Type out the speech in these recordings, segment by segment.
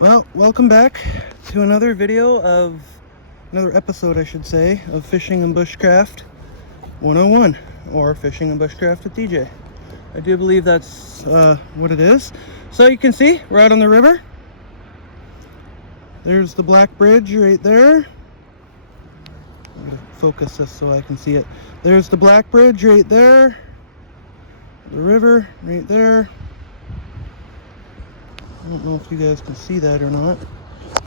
Well, welcome back to another episode, I should say, of Fishing and Bushcraft 101, or Fishing and Bushcraft with DJ. I do believe that's what it is. So you can see, we're out on the river. There's the Black Bridge right there. I'm going to focus this so I can see it. There's the Black Bridge right there. The river right there. I don't know if you guys can see that or not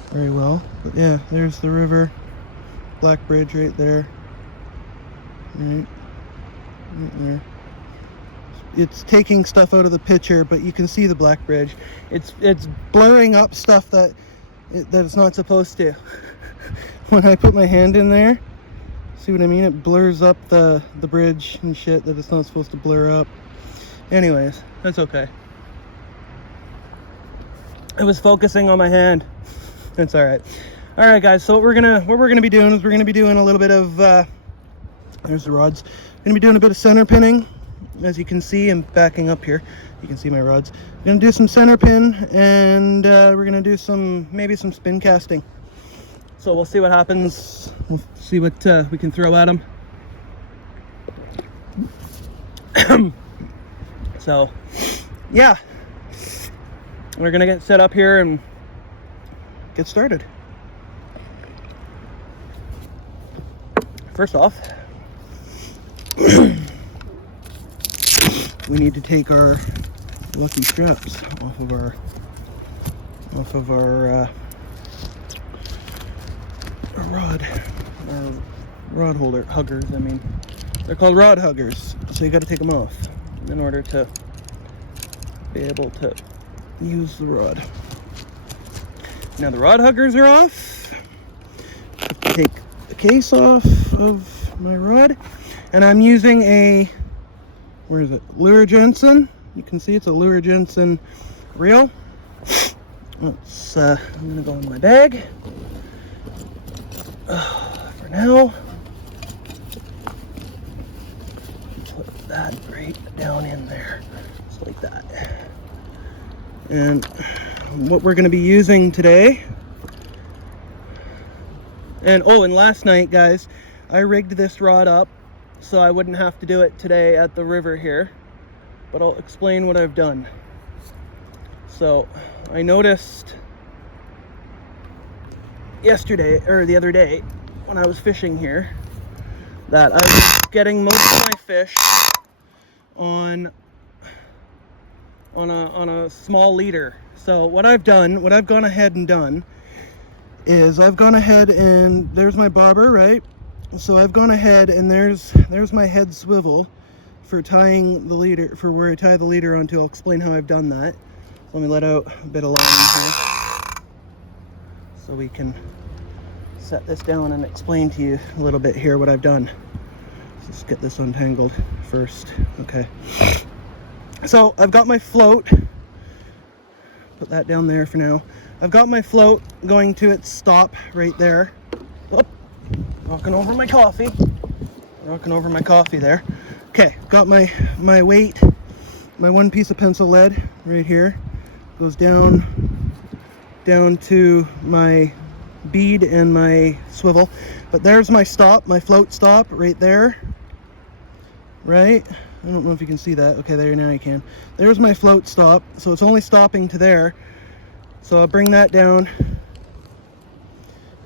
very well, but yeah, there's the river, Black Bridge right there, right there. It's taking stuff out of the picture, but you can see the Black Bridge. It's blurring up stuff that it's not supposed to. When I put my hand in there, see what I mean? It blurs up the bridge and shit that it's not supposed to blur up. Anyways, that's okay. I was focusing on my hand. That's all right. All right, guys. So what we're gonna be doing is we're gonna be doing a little bit of there's the rods. We're gonna be doing a bit of center pinning. As you can see, I'm backing up here. You can see my rods. We're gonna do some center pin, and we're gonna do maybe some spin casting. So we'll see what happens. We'll see what we can throw at them. So, yeah. We're gonna get set up here and get started. First off, we need to take our lucky straps off of our rod holder huggers. I mean, they're called rod huggers, so you got to take them off in order to be able to use the rod. Now the rod huggers are off. I have to take the case off of my rod, and I'm using a, where is it? Lure Jensen. You can see it's a Lure Jensen reel. Let's I'm gonna go in my bag for now. Put that right down in there, just like that. And what we're going to be using today, and last night, guys, I rigged this rod up so I wouldn't have to do it today at the river here, but I'll explain what I've done. So I noticed yesterday, or the other day, when I was fishing here, that I was getting most of my fish on a small leader. So what I've gone ahead and done is I've gone ahead and there's my bobber, right? So I've gone ahead and there's my head swivel for tying the leader, for where I tie the leader onto. I'll explain how I've done that. Let me let out a bit of line here so we can set this down and explain to you a little bit here what I've done. Let's get this untangled first. Okay. So I've got my float, put that down there for now. I've got my float going to its stop right there. Whoop, knocking over my coffee there. Okay, got my weight, my one piece of pencil lead right here, goes down to my bead and my swivel. But there's my stop, my float stop right there, right? I don't know if you can see that. Okay, there, now you can. There's my float stop, so it's only stopping to there. So I'll bring that down,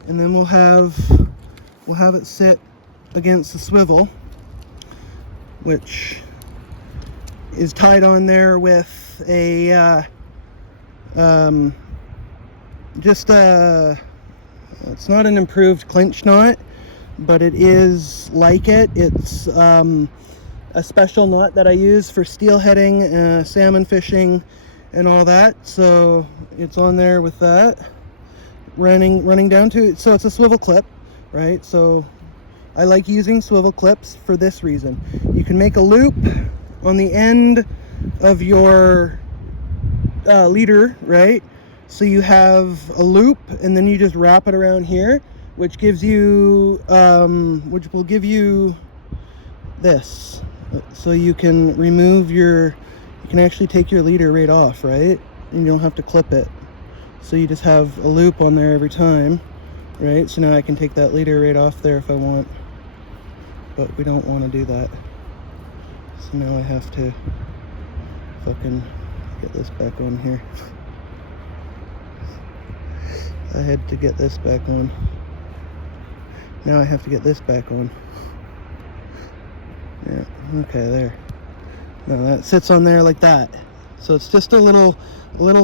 and then we'll have it sit against the swivel, which is tied on there with a it's not an improved clinch knot, but it is like it. It's a special knot that I use for steelheading, salmon fishing, and all that. So it's on there with that, running down to. So it's a swivel clip, right? So I like using swivel clips for this reason. You can make a loop on the end of your leader, right? So you have a loop, and then you just wrap it around here, which gives you, which will give you this. So you can remove you can actually take your leader right off, right? And you don't have to clip it. So you just have a loop on there every time, right? So now I can take that leader right off there if I want, but we don't want to do that. So now I have to fucking get this back on here. I had to get this back on. Now I have to get this back on. Yeah, okay, there. Now that sits on there like that. So it's just a little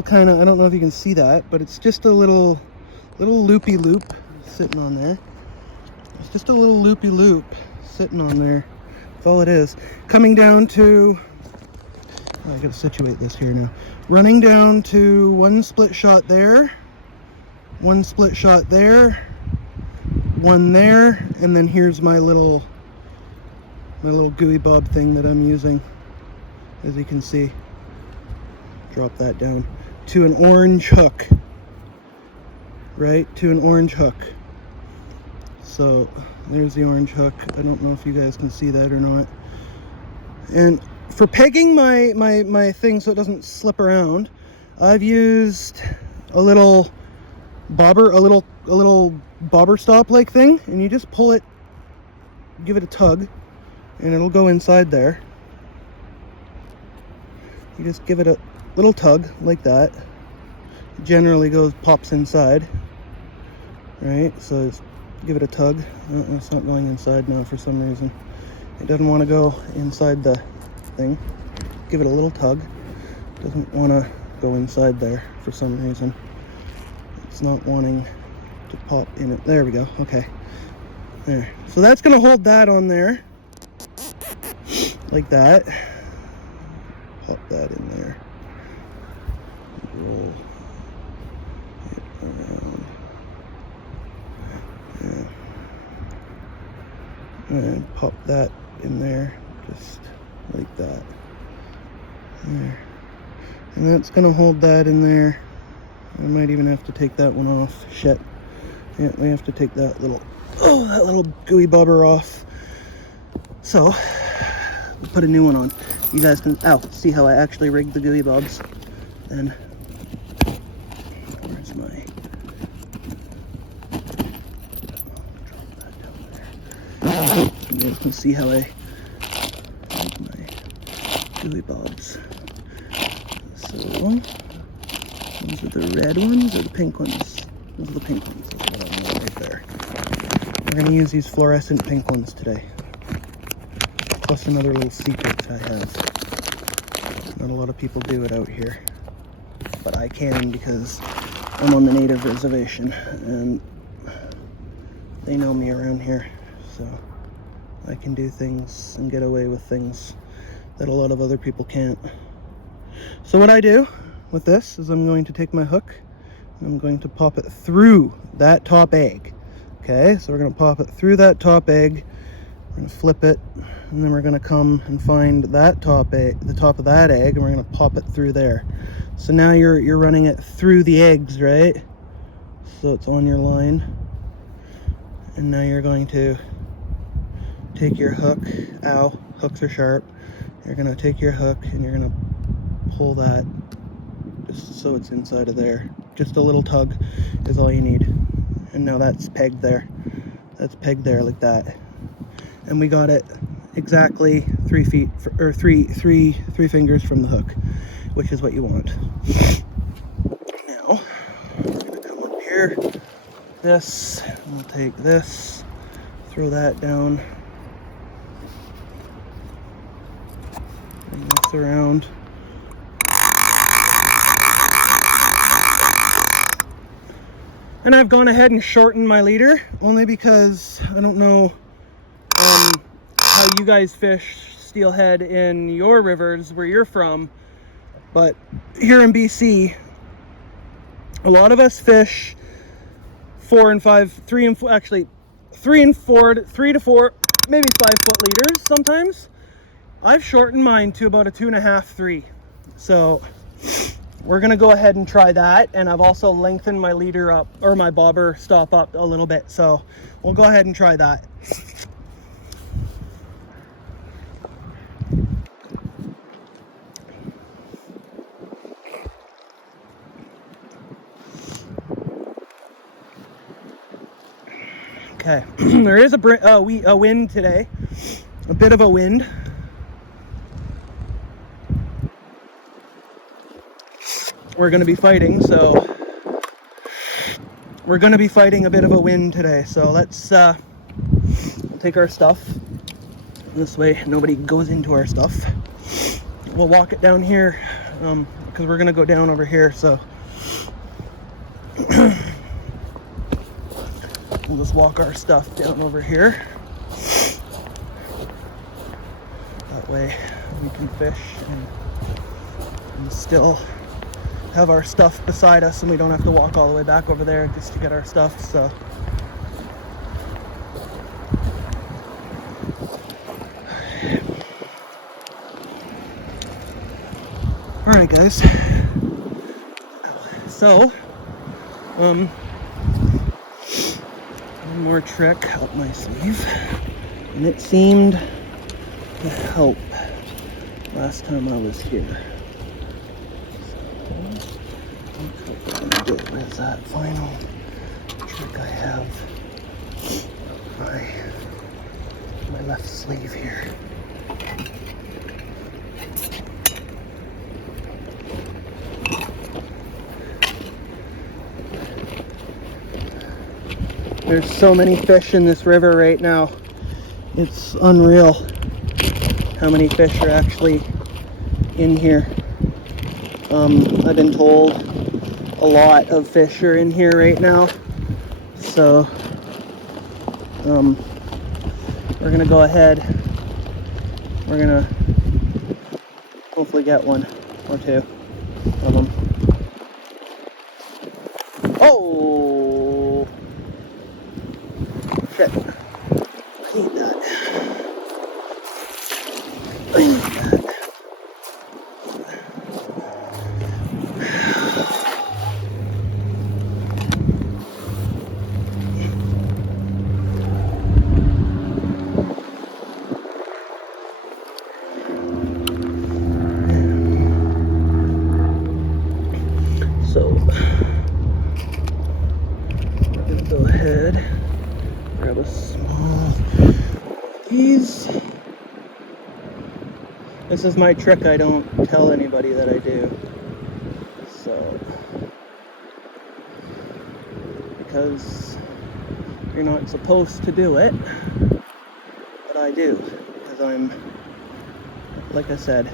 kind of, I don't know if you can see that, but it's just a little loopy loop sitting on there. It's just a little loopy loop sitting on there. That's all it is. Coming down to, I gotta situate this here now. Running down to one split shot there, one split shot there, one there, and then here's my little gooey bob thing that I'm using, as you can see. Drop that down to an orange hook, right? To an orange hook. So there's the orange hook. I don't know if you guys can see that or not. And for pegging my thing so it doesn't slip around, I've used a little bobber, a little bobber stop like thing, and you just pull it, give it a tug, and it'll go inside there. You just give it a little tug like that. It generally pops inside, right? So just give it a tug. It's not going inside now for some reason. It doesn't want to go inside the thing. Give it a little tug. Doesn't want to go inside there for some reason. It's not wanting to pop in it. There we go. Okay. There. So that's going to hold that on there. Like that. Pop that in there. Roll it around. Yeah. And pop that in there. Just like that. There. And that's going to hold that in there. I might even have to take that one off. Shit. Yeah, we have to take that little gooey bobber off. So, we'll put a new one on. You guys can, see how I actually rigged the gooey bobs. And, where's my, drop that down there. You guys can see how I rigged my gooey bobs. So, those are the red ones or the pink ones? Those are the pink ones. That's what I want right there. We're going to use these fluorescent pink ones today. Plus another little secret I have. Not a lot of people do it out here. But I can because I'm on the native reservation. And they know me around here. So I can do things and get away with things that a lot of other people can't. So what I do with this is I'm going to take my hook and I'm going to pop it through that top egg. Okay, so we're going to pop it through that top egg. We're going to flip it, and then we're going to come and find that top egg, the top of that egg, and we're going to pop it through there. So now you're running it through the eggs, right? So it's on your line. And now you're going to take your hook. Ow, hooks are sharp. You're going to take your hook and you're going to pull that just so it's inside of there. Just a little tug is all you need. And now that's pegged there. That's pegged there like that. And we got it exactly 3 feet, or three fingers from the hook, which is what you want. Now, we're gonna come up here, this, and we'll take this, throw that down, bring this around. And I've gone ahead and shortened my leader, only because I don't know how you guys fish steelhead in your rivers where you're from, but here in BC, a lot of us fish 3 and 4, 3 to 4, maybe 5 foot leaders sometimes. I've shortened mine to about a 2.5, 3. So we're gonna go ahead and try that, and I've also lengthened my leader up, or my bobber stop up a little bit, so we'll go ahead and try that. Okay, there is a wind today, a bit of a wind. We're going to be fighting, so we're going to be fighting a bit of a wind today. So let's take our stuff. This way nobody goes into our stuff. We'll walk it down here because we're going to go down over here. So we'll just walk our stuff down over here. That way we can fish and still have our stuff beside us, and we don't have to walk all the way back over there just to get our stuff. So all right, guys, so one more trick up my sleeve, and it seemed to help last time I was here. Where's that final trick I have? My left sleeve here. There's so many fish in this river right now. It's unreal how many fish are actually in here. I've been told a lot of fish are in here right now. So we're gonna go ahead. We're gonna hopefully get one or two of them. Oh shit. I need that. I need that. So we're gonna go ahead, grab a small piece. This is my trick I don't tell anybody that I do. So, because you're not supposed to do it, but I do, because I'm, like I said,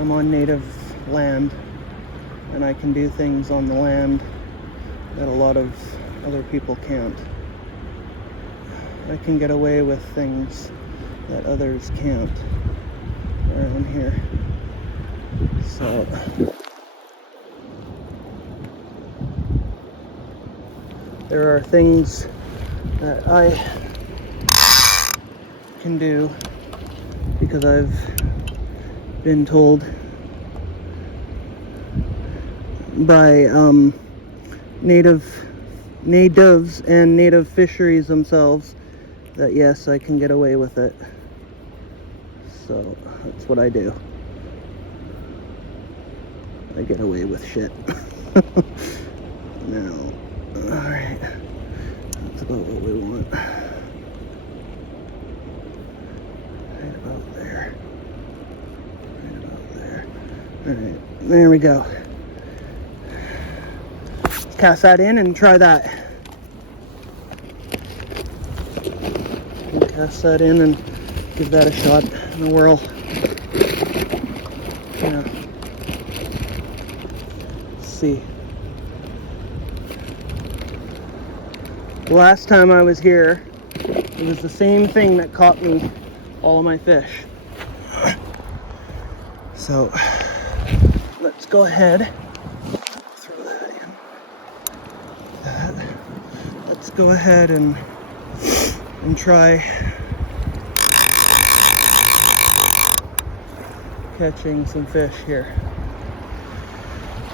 I'm on native land, and I can do things on the land that a lot of other people can't. I can get away with things that others can't around here. So there are things that I can do because I've been told by natives and native fisheries themselves that yes, I can get away with it. So that's what I do. I get away with shit. Now, alright, that's about what we want. Right about there. Right about there. Alright, there we go. Cast that in and try that. Cast that in and give that a shot and a whirl. Yeah. Let's see. The last time I was here, it was the same thing that caught me all of my fish. So let's go ahead. Throw that in. Let's go ahead and try catching some fish here.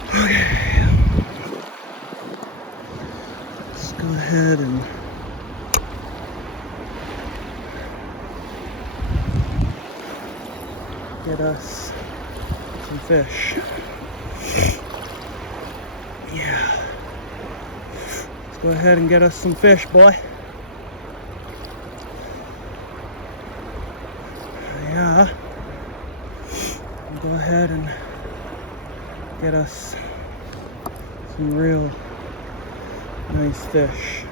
Okay. Let's go ahead and get us some fish. Yeah. Let's go ahead and get us some fish, boy. Some real nice fish.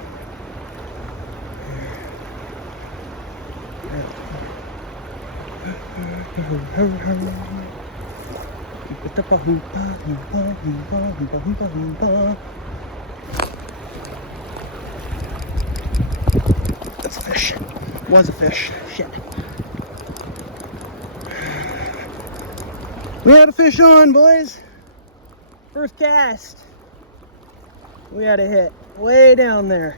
That's a fish. Was a fish. Shit. We had a fish on, boys. First cast. We had a hit way down there.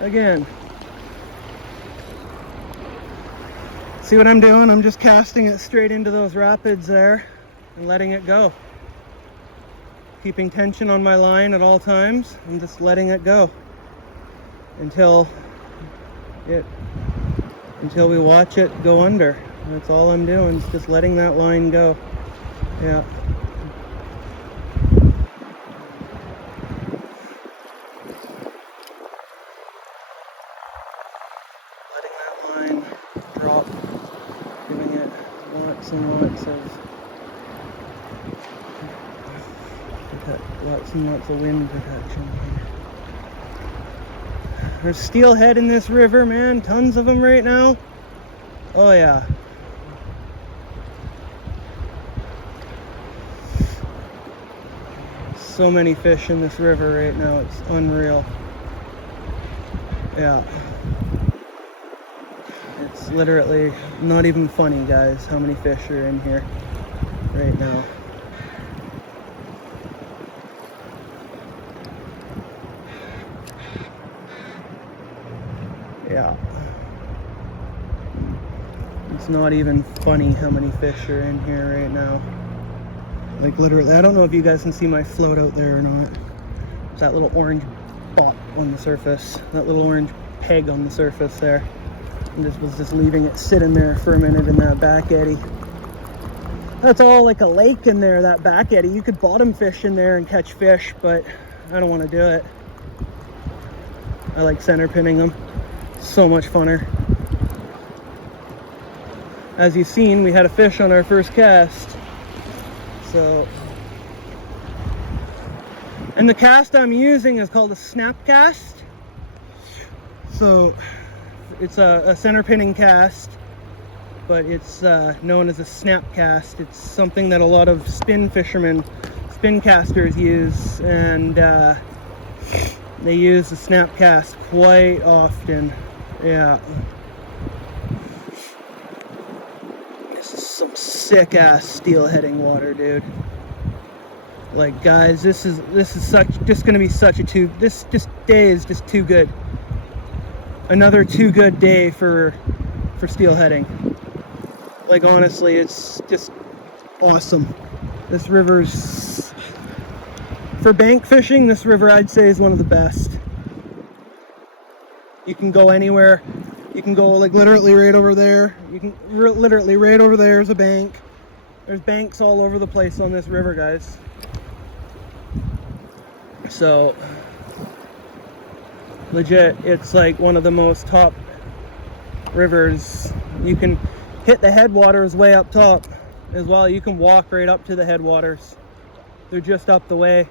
Again. See what I'm doing? I'm just casting it straight into those rapids there and letting it go. Keeping tension on my line at all times and just letting it go until we watch it go under. That's all I'm doing, is just letting that line go. Yeah. Letting that line drop, giving it lots and lots of wind protection. There's steelhead in this river, man. Tons of them right now. Oh yeah. So many fish in this river right now, it's unreal. Yeah. It's literally not even funny, guys, how many fish are in here right now. Yeah. It's not even funny how many fish are in here right now. Like literally, I don't know if you guys can see my float out there or not. It's that little orange spot on the surface, that little orange peg on the surface there. And was just leaving it sitting there for a minute in that back eddy. That's all like a lake in there, that back eddy. You could bottom fish in there and catch fish, but I don't want to do it. I like center pinning them. So much funner. As you've seen, we had a fish on our first cast. So, and the cast I'm using is called a snap cast. So it's a center pinning cast, but it's known as a snap cast. It's something that a lot of spin casters use, and they use the snap cast quite often. Yeah. This is some sick ass steelheading water, dude. Like, guys, this is just gonna be such a this day is just too good. Another too good day for steelheading. Like, honestly, it's just awesome. This river's, for bank fishing, this river I'd say is one of the best. You can go anywhere. You can go like literally right over there. You can literally right over there is a bank. There's banks all over the place on this river, guys. So legit, it's like one of the most top rivers. You can hit the headwaters way up top as well. You can walk right up to the headwaters. They're just up the way.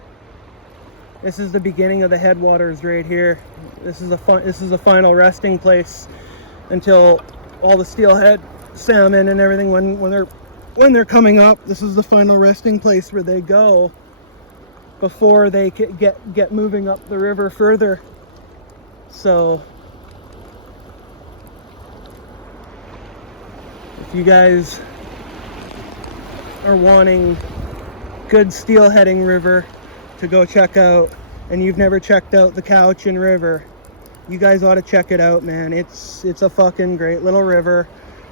This is the beginning of the headwaters right here. This is the final resting place until all the steelhead, salmon, and everything when they're coming up. This is the final resting place where they go before they get moving up the river further. So if you guys are wanting good steelheading river to go check out, and you've never checked out the Cowichan River, you guys ought to check it out, man. It's a fucking great little river.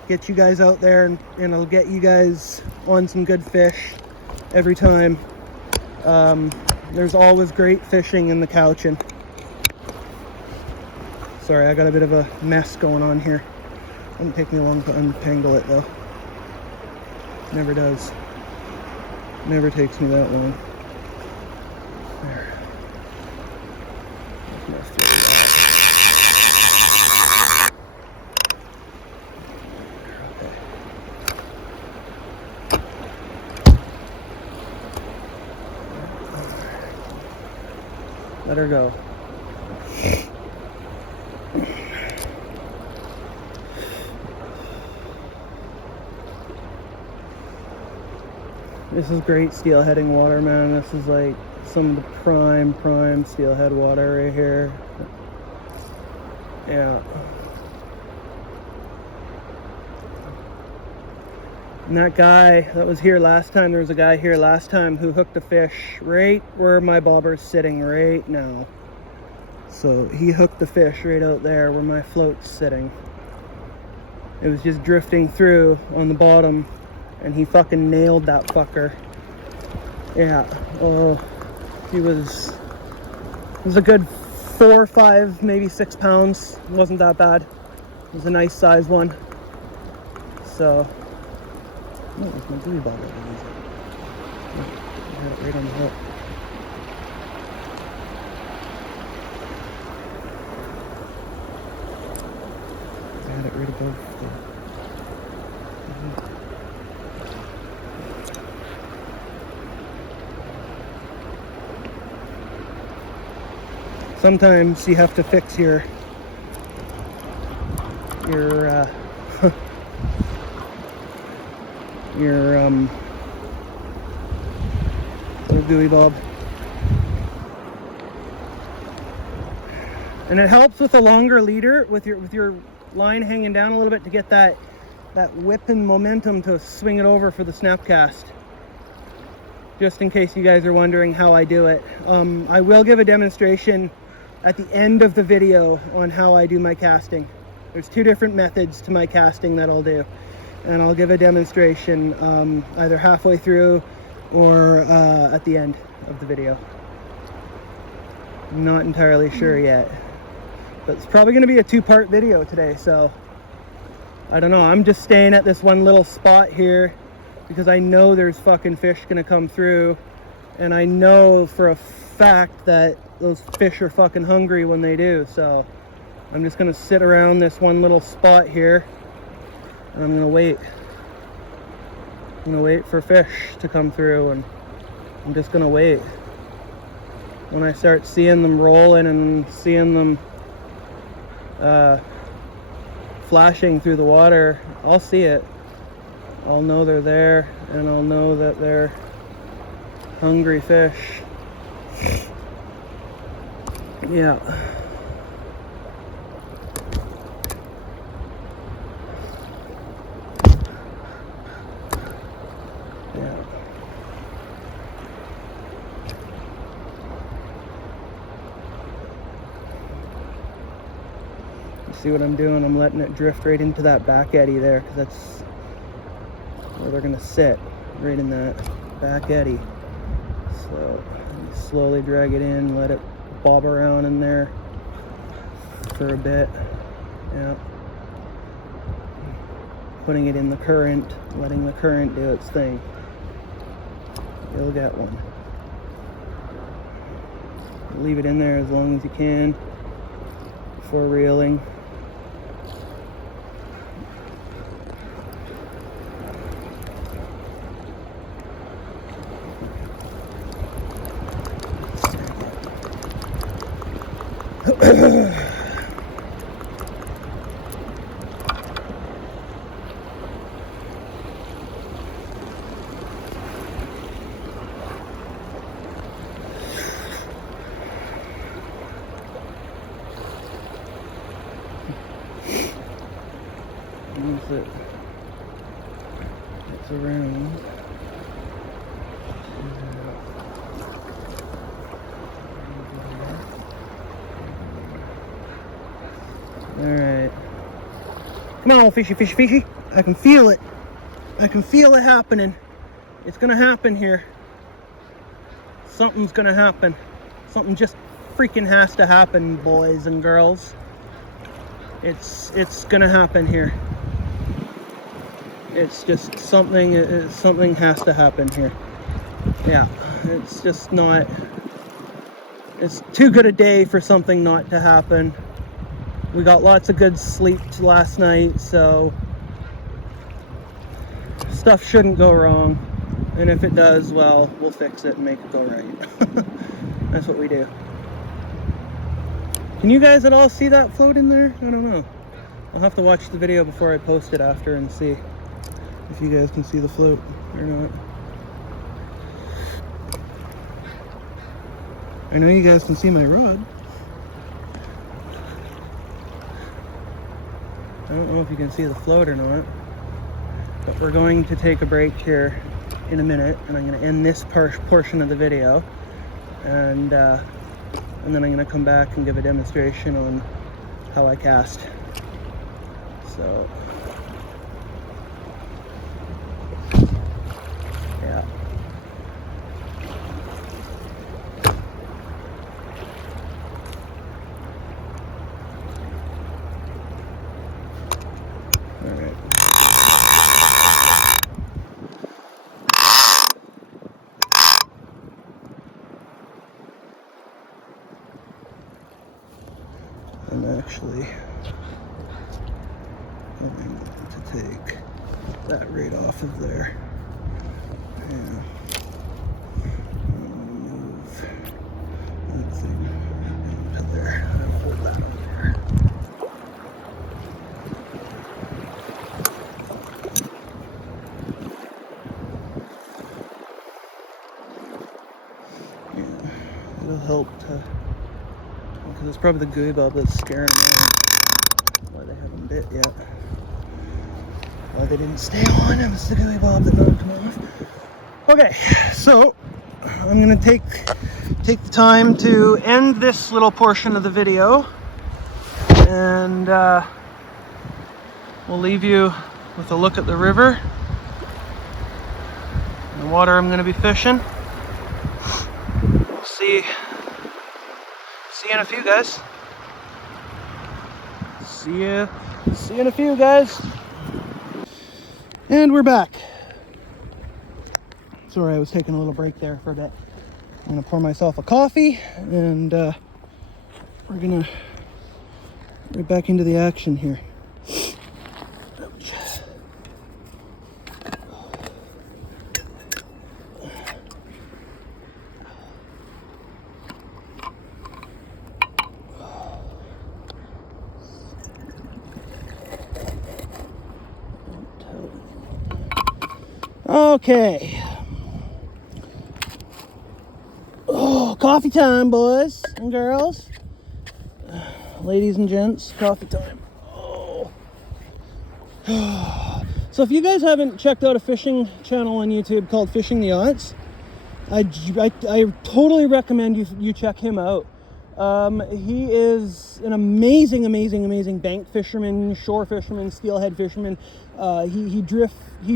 Get you guys out there, and it'll get you guys on some good fish every time. There's always great fishing in the Cowichan. Sorry, I got a bit of a mess going on here. Doesn't take me long to untangle it though. Never does. Never takes me that long. There. Let her go. This is great steelheading water, man. This is like some of the prime steelhead water right here. Yeah. And that guy that was here last time, there was a guy here last time who hooked a fish right where my bobber's sitting right now. So he hooked the fish right out there where my float's sitting. It was just drifting through on the bottom, and he fucking nailed that fucker. Yeah. Oh, it was a good 4, 5, maybe 6 pounds. It wasn't that bad. It was a nice size one. So, oh, it's my buoy bobber. I had it right on the hook. I had it right above the... Sometimes you have to fix your gooey bob, and it helps with a longer leader with your line hanging down a little bit to get that whip and momentum to swing it over for the snap cast. Just in case you guys are wondering how I do it, I will give a demonstration at the end of the video on how I do my casting. There's 2 different methods to my casting that I'll do, and I'll give a demonstration either halfway through or at the end of the video. I'm not entirely sure yet, but it's probably going to be a 2-part video today, so I don't know. I'm just staying at this one little spot here because I know there's fucking fish going to come through, and I know for a fact that those fish are fucking hungry when they do. So I'm just gonna sit around this one little spot here, and I'm gonna wait. I'm gonna wait for fish to come through, and I'm just gonna wait. When I start seeing them rolling and seeing them flashing through the water, I'll see it. I'll know they're there, and I'll know that they're hungry fish. Yeah. Yeah. You see what I'm doing? I'm letting it drift right into that back eddy there, because that's where they're gonna sit, right in that back eddy. So slowly drag it in, let it bob around in there for a bit. Yeah. Putting it in the current, letting the current do its thing. You'll get one. Leave it in there as long as you can before reeling. Once it gets around, alright. Come on, fishy, fishy, fishy. I can feel it. I can feel it happening. It's gonna happen here. Something's gonna happen. Something just freaking has to happen, boys and girls. It's gonna happen here. It's just something, something has to happen here. Yeah, it's just not, it's too good a day for something not to happen. We got lots of good sleep last night, so stuff shouldn't go wrong. And if it does, well, we'll fix it and make it go right. That's what we do. Can you guys at all see that float in there? I don't know. I'll have to watch the video before I post it after and see if you guys can see the float or not. I know you guys can see my rod. I don't know if you can see the float or not, but we're going to take a break here in a minute, and I'm going to end this portion of the video, and then I'm going to come back and give a demonstration on how I cast. So, yeah. All right. I'm actually going to take that right off of there. And I'm going to move that thing into there and hold that on there. Yeah, it'll help to, because it's probably the gooey bob that's scaring them out. Why they haven't bit yet. Why they didn't stay on, and it's the gooey bob that knocked them off. Okay, so I'm gonna take the time to end this little portion of the video, and we'll leave you with a look at the river and the water I'm gonna be fishing. We'll see you in a few, guys. See you in a few, guys. And we're back. Sorry, I was taking a little break there for a bit. I'm gonna pour myself a coffee, and we're gonna get back into the action here. Ouch. Okay. Oh, coffee time, boys and girls. Ladies and gents, coffee time. Oh. So if you guys haven't checked out a fishing channel on YouTube called Fishing the Yachts, I totally recommend you check him out. He is an amazing bank fisherman, shore fisherman, steelhead fisherman. He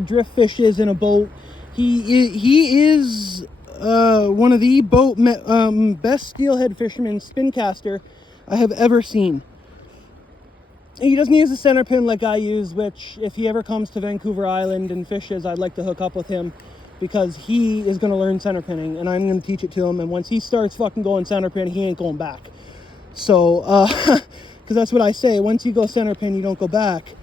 drift fishes in a boat. He is one of the best steelhead fishermen, spin caster I have ever seen. He doesn't use a center pin like I use, which if he ever comes to Vancouver Island and fishes, I'd like to hook up with him, because he is going to learn center pinning, and I'm going to teach it to him. And once he starts fucking going center pin, he ain't going back. So, because that's what I say. Once you go center pin, you don't go back.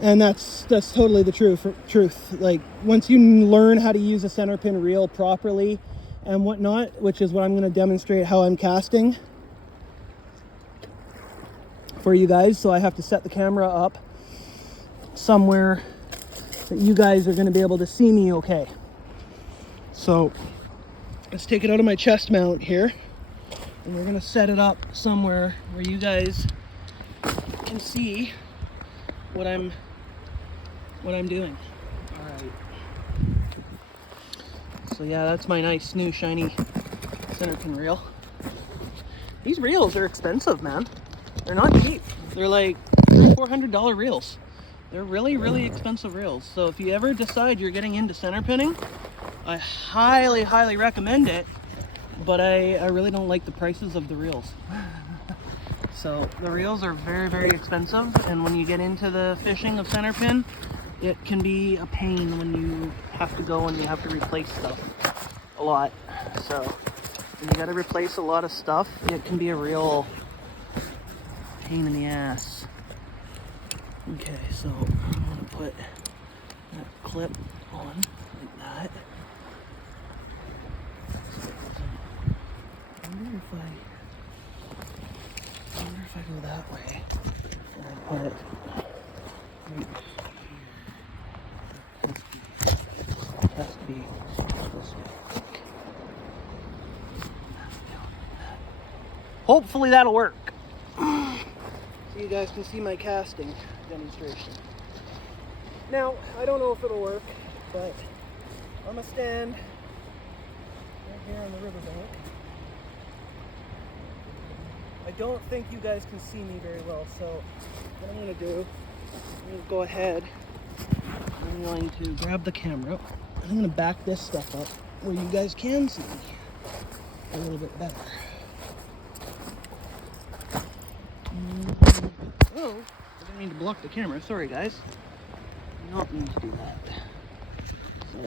And that's totally the truth. Like, once you learn how to use a center pin reel properly and whatnot, which is what I'm going to demonstrate how I'm casting for you guys. So I have to set the camera up somewhere that you guys are going to be able to see me okay. So let's take it out of my chest mount here, and we're going to set it up somewhere where you guys can see what I'm doing. All right. So yeah, that's my nice new shiny center pin reel. These reels are expensive, man. They're not cheap. They're like $400 reels. They're really expensive reels. So if you ever decide you're getting into center pinning, I highly recommend it. But I really don't like the prices of the reels. So the reels are very expensive, and when you get into the fishing of center pin, it can be a pain when you have to go and you have to replace stuff a lot. So when you got to replace a lot of stuff, it can be a real pain in the ass. Okay, so I'm gonna put that clip on like that. I wonder if go that way. And I put it right here. It has to be this way. Hopefully that'll work. So you guys can see my casting demonstration. Now, I don't know if it'll work, but I'm gonna stand right here on the riverbank. I don't think you guys can see me very well, so what I'm going to do, I'm going to go ahead, I'm going to grab the camera, and I'm going to back this stuff up where you guys can see me a little bit better. Oh, I didn't mean to block the camera, sorry guys. I did not mean to do that. So,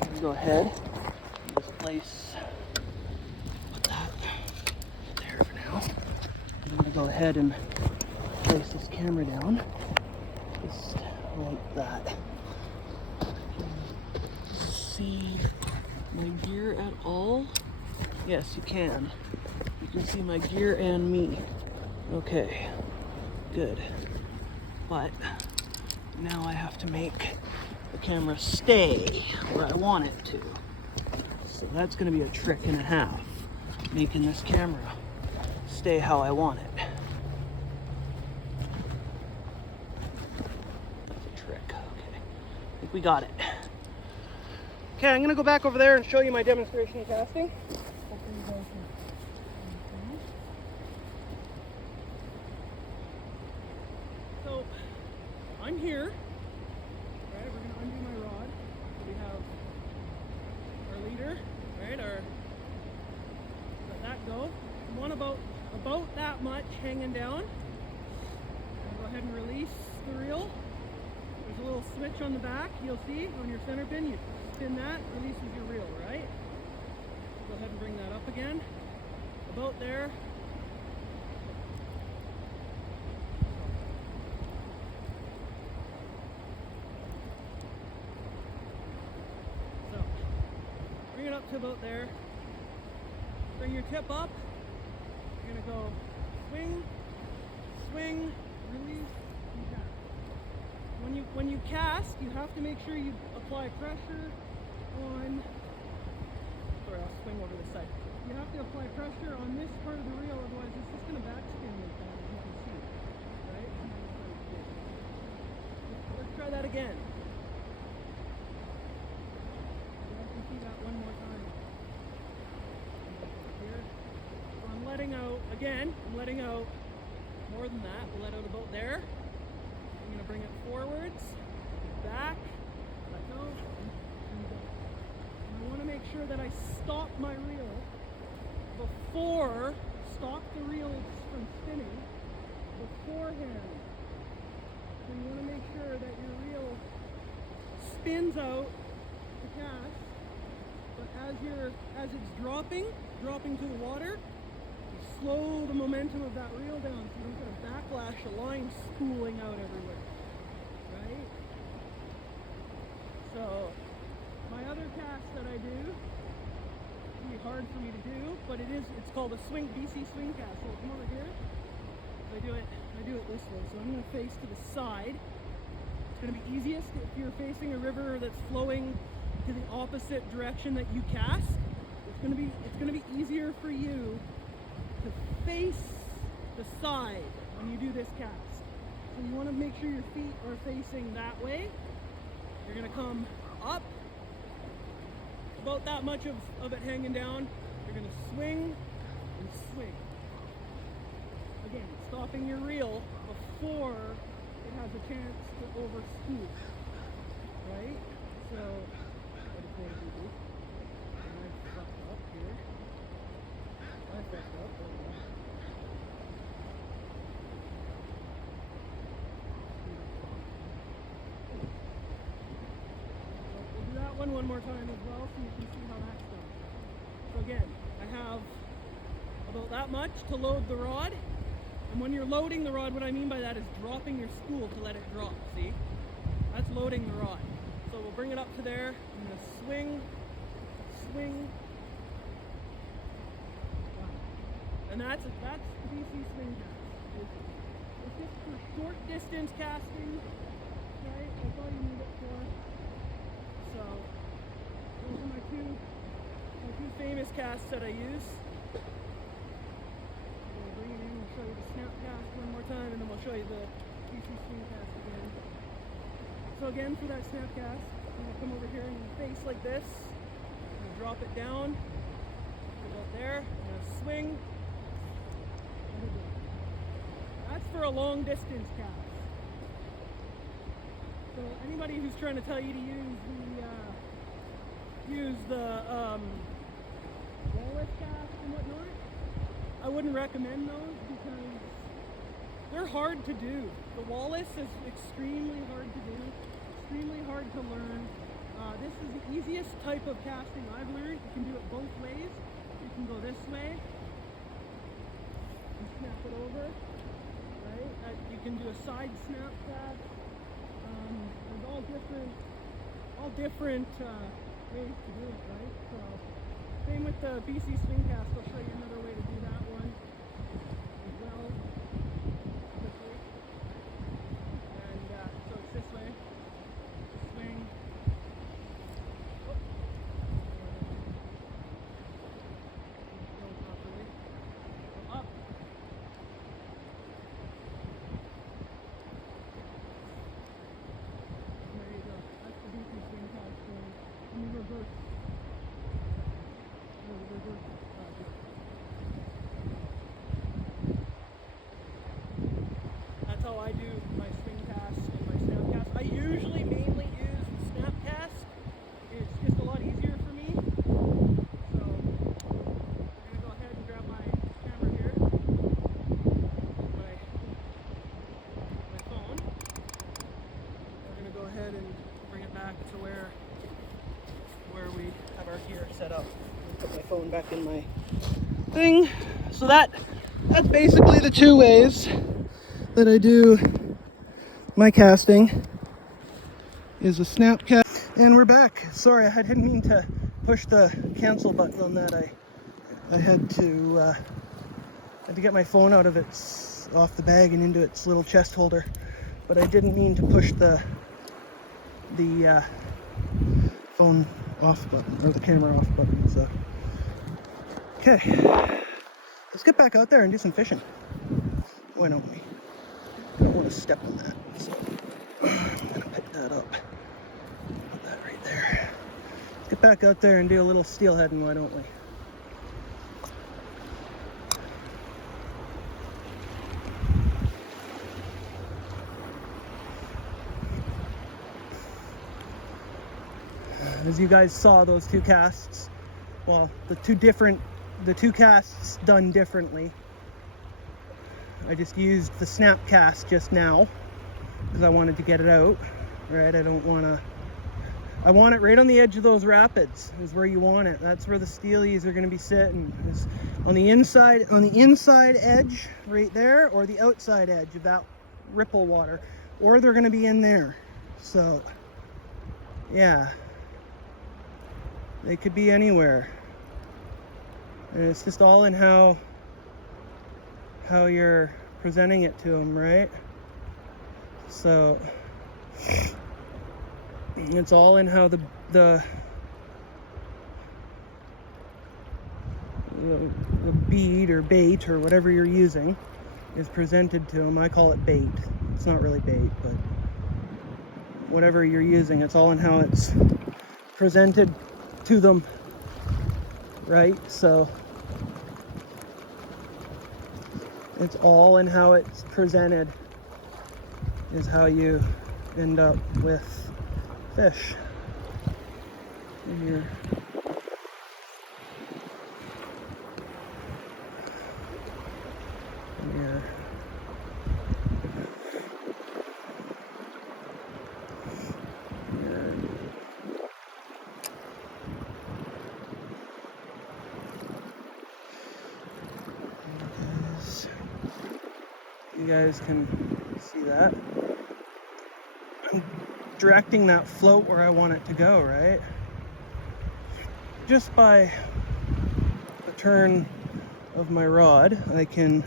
I'm going to go ahead and just place that there for now. I'm going to go ahead and place this camera down, just like that. See my gear at all? Yes, you can. You can see my gear and me. Okay, good. But now I have to make the camera stay where I want it to. So that's going to be a trick and a half, making this camera stay how I want it. That's a trick. Okay, I think we got it. Okay, I'm gonna go back over there and show you my demonstration of casting. Hopefully you guys can. So I'm here. Right, we're gonna undo my rod. So we have our leader, right? Let that go. One about that much hanging down. I'll go ahead and release the reel. There's a little switch on the back, you'll see on your center pin. You spin that, releases your reel, right? Go ahead and bring that up again. About there. So, bring it up to about there. Bring your tip up. You're gonna go swing, swing, release, and cast. When you cast, you have to make sure you apply pressure on. Sorry, I'll swing over this side. You have to apply pressure on this part of the reel, otherwise it's just gonna backspin like that, as you can see. Right? Let's try that again. You guys can see that one more time. Here. I'm letting out, again, I'm letting out more than that. We'll let out about there. I'm going to bring it forwards, back, let go, and go. And I want to make sure that I stop my reel stop the reel from spinning beforehand. So you want to make sure that your reel spins out the cast, but as it's dropping to the water, slow the momentum of that reel down so you don't get a backlash, a line spooling out everywhere, right? So, my other cast that I do, it's really hard for me to do, but it's called a swing, BC swing cast. So come over here, so I do it this way. So I'm going to face to the side. It's going to be easiest if you're facing a river that's flowing to the opposite direction that you cast. It's going to be easier for you to face the side when you do this cast. So you want to make sure your feet are facing that way. You're going to come up, about that much of it hanging down. You're going to swing and swing. Again, stopping your reel before it has a chance to overscoop. Right? So, what is going to do? And I fucked up here. I fucked up. There we go. We'll do that one more time as well so you can see how that's done. So again, I have about that much to load the rod. And when you're loading the rod, what I mean by that is dropping your spool to let it drop, see? That's loading the rod. So we'll bring it up to there. I'm going to swing, swing. And that's the BC swing cast. It's just for short distance casting, right? That's all you need it for. So those are my two famous casts that I use. I'm gonna bring it in and show you the snap cast one more time, and then we'll show you the BC swing cast again. So again, for that snap cast, I'm gonna come over here and face like this. I'm gonna drop it down, put it out there, I'm gonna swing. That's for a long distance cast. So anybody who's trying to tell you to use the walrus cast and whatnot, I wouldn't recommend those because they're hard to do. The walrus is extremely hard to do, extremely hard to learn. This is the easiest type of casting I've learned. You can do it both ways. You can go this way and snap it over, right? You can do a side snap cast. There's all different ways to do it, right? So same with the BC swing cast. I'll show you another way to do that one as well. Quickly. And so it's this way. Swing. Oh. Go properly. Go up. There you go. That's the BC swing cast going in the reverse. That's how I do my swing cast and my snap cast. I usually mainly use the snap cast. It's just a lot easier for me. So I'm gonna go ahead and grab my camera here, my phone. We're gonna go ahead and bring it back to where we have our gear set up. Put my phone back in my thing. So that's basically the two ways that I do my casting is a snap cast. And we're back. Sorry, I didn't mean to push the cancel button on that. I had to get my phone out of off the bag and into its little chest holder, but I didn't mean to push the phone off button, or the camera off button. So okay, let's get back out there and do some fishing. Why don't we? I don't want to step on that, so I'm gonna pick that up. Put that right there. Let's get back out there and do a little steelhead, and why don't we? As you guys saw, those two casts, well, the two casts done differently. I just used the snap cast just now because I wanted to get it out, right? I want it right on the edge of those rapids is where you want it. That's where the steelies are going to be sitting. Is on the inside edge right there, or the outside edge of that ripple water, or they're going to be in there. So yeah, they could be anywhere. And it's just all in how you're presenting it to them, right? So it's all in how the bead or bait or whatever you're using is presented to them. I call it bait. It's not really bait, but whatever you're using, it's all in how it's presented to them, right? So it's all in how it's presented is how you end up with fish in your you guys can see that. I'm directing that float where I want it to go, right? Just by the turn of my rod, I can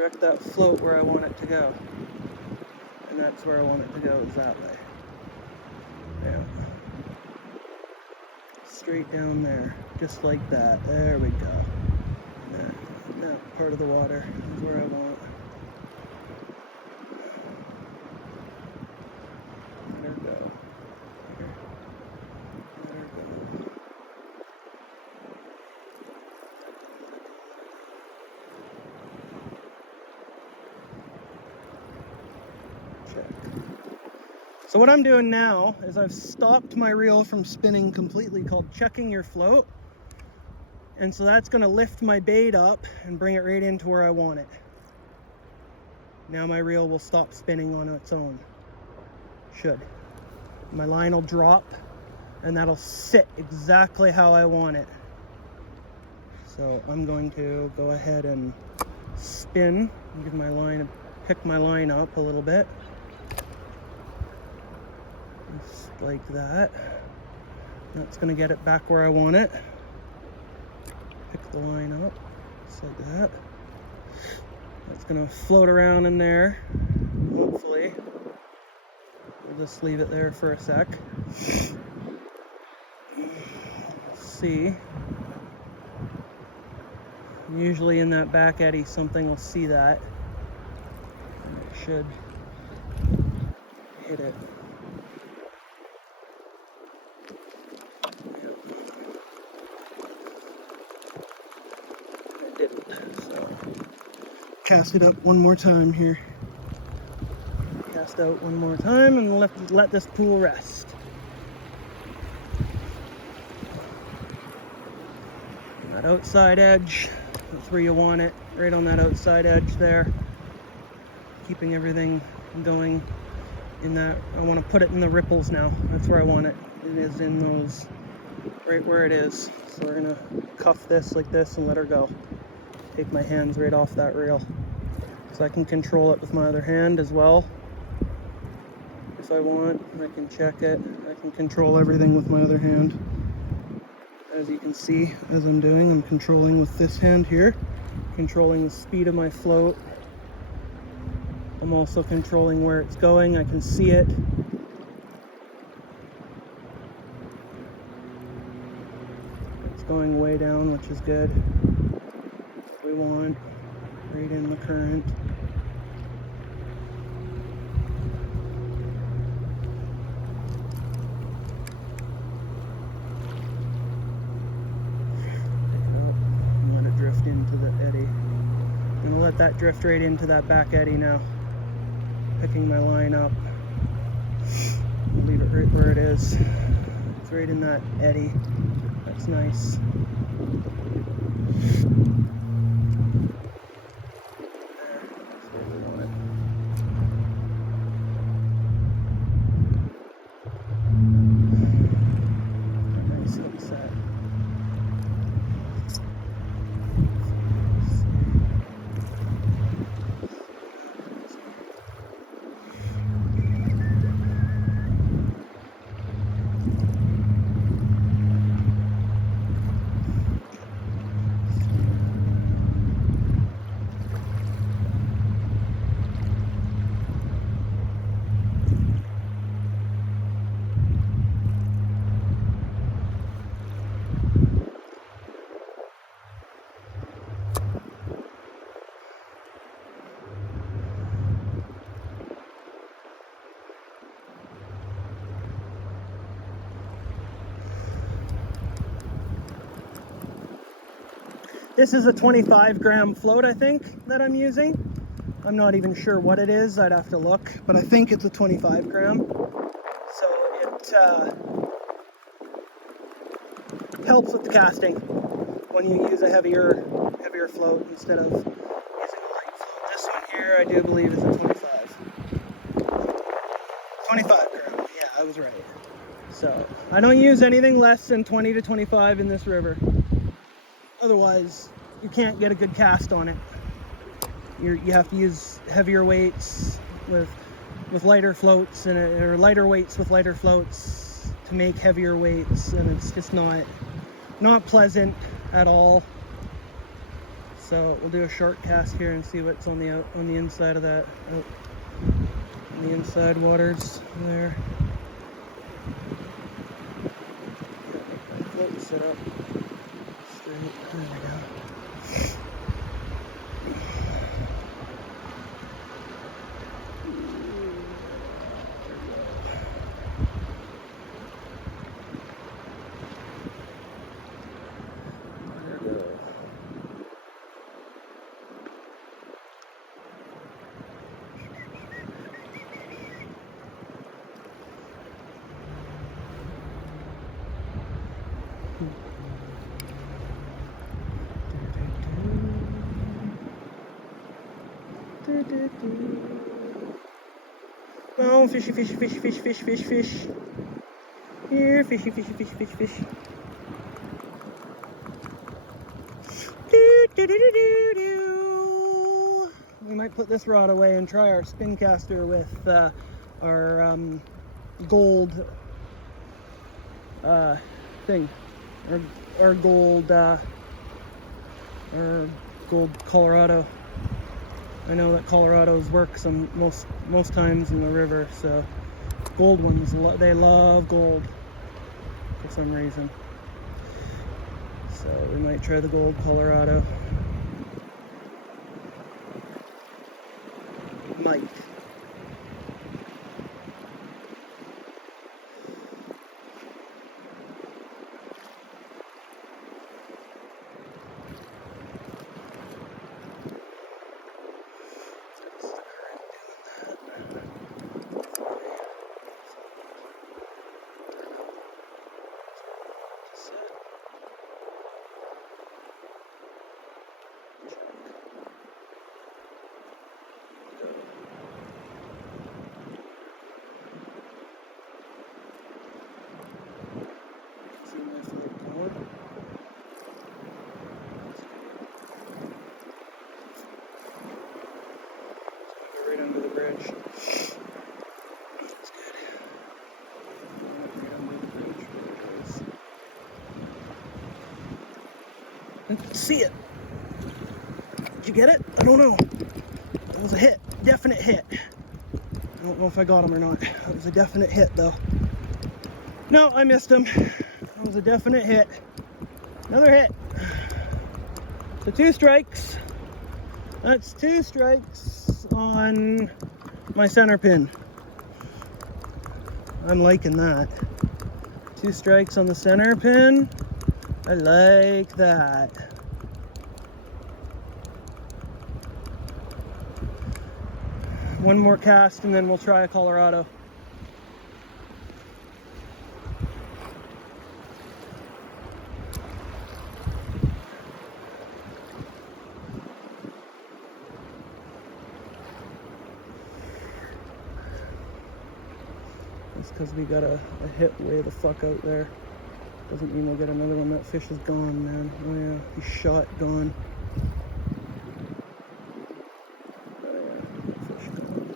direct that float where I want it to go. And that's where I want it to go, is that way. Yeah. Straight down there, just like that. There we go. That part of the water is where I want. Let her go. Here. Let her go. Check. So what I'm doing now is I've stopped my reel from spinning completely, called checking your float. And so that's going to lift my bait up and bring it right into where I want it. Now my reel will stop spinning on its own. Should. My line will drop and that'll sit exactly how I want it. So I'm going to go ahead and spin and give my line, pick my line up a little bit. Just like that. That's going to get it back where I want it. Pick the line up, just like that. That's going to float around in there, hopefully. We'll just leave it there for a sec. Let's see. Usually in that back eddy, something will see that. And it should hit it. Cast it up one more time here. Cast out one more time and let this pool rest. That outside edge, that's where you want it, right on that outside edge there. Keeping everything going in that. I want to put it in the ripples now. That's where I want it. It is in those, right where it is. So we're gonna cuff this like this and let her go. Take my hands right off that reel. So I can control it with my other hand as well. If I want, I can check it. I can control everything with my other hand. As you can see, as I'm doing, I'm controlling with this hand here, controlling the speed of my float. I'm also controlling where it's going. I can see it. It's going way down, which is good. We want right in the current. And let it drift into the eddy. I'm gonna let that drift right into that back eddy now. Picking my line up. I'll leave it right where it is. It's right in that eddy. That's nice. This is a 25-gram float, I think, that I'm using. I'm not even sure what it is. I'd have to look, but I think it's a 25-gram. So it helps with the casting when you use a heavier float instead of using a light float. This one here, I do believe, is a 25. 25-gram. Yeah, I was right. So I don't use anything less than 20 to 25 in this river. Otherwise, you can't get a good cast on it. You have to use heavier weights with lighter floats, or lighter weights with lighter floats to make heavier weights, and it's just not pleasant at all. So we'll do a short cast here and see what's on the inside of that. Oh, on the inside waters there. My float set up straight. There we go. Oh, fishy, fishy, fishy, fish, fish, fish, fish. Here, fishy, fishy, fishy, fish, fish. We might put this rod away and try our spin caster with our gold thing, our gold Colorado. I know that Colorados work most times in the river, so gold ones, they love gold for some reason. So we might try the gold Colorado. Might. Right under the bridge. That's good. Right under the bridge. There it is. See it. Did you get it? I don't know. That was a hit. Definite hit. I don't know if I got him or not. That was a definite hit though. No, I missed him. That was a definite hit. Another hit. So 2 strikes. That's 2 strikes on my center pin. I'm liking that. 2 strikes on the center pin. I like that. One more cast and then we'll try a Colorado. That's because we got a hit way the fuck out there. Doesn't mean we'll get another one. That fish is gone, man. Oh yeah, he's shot, gone. Oh yeah, fish gone.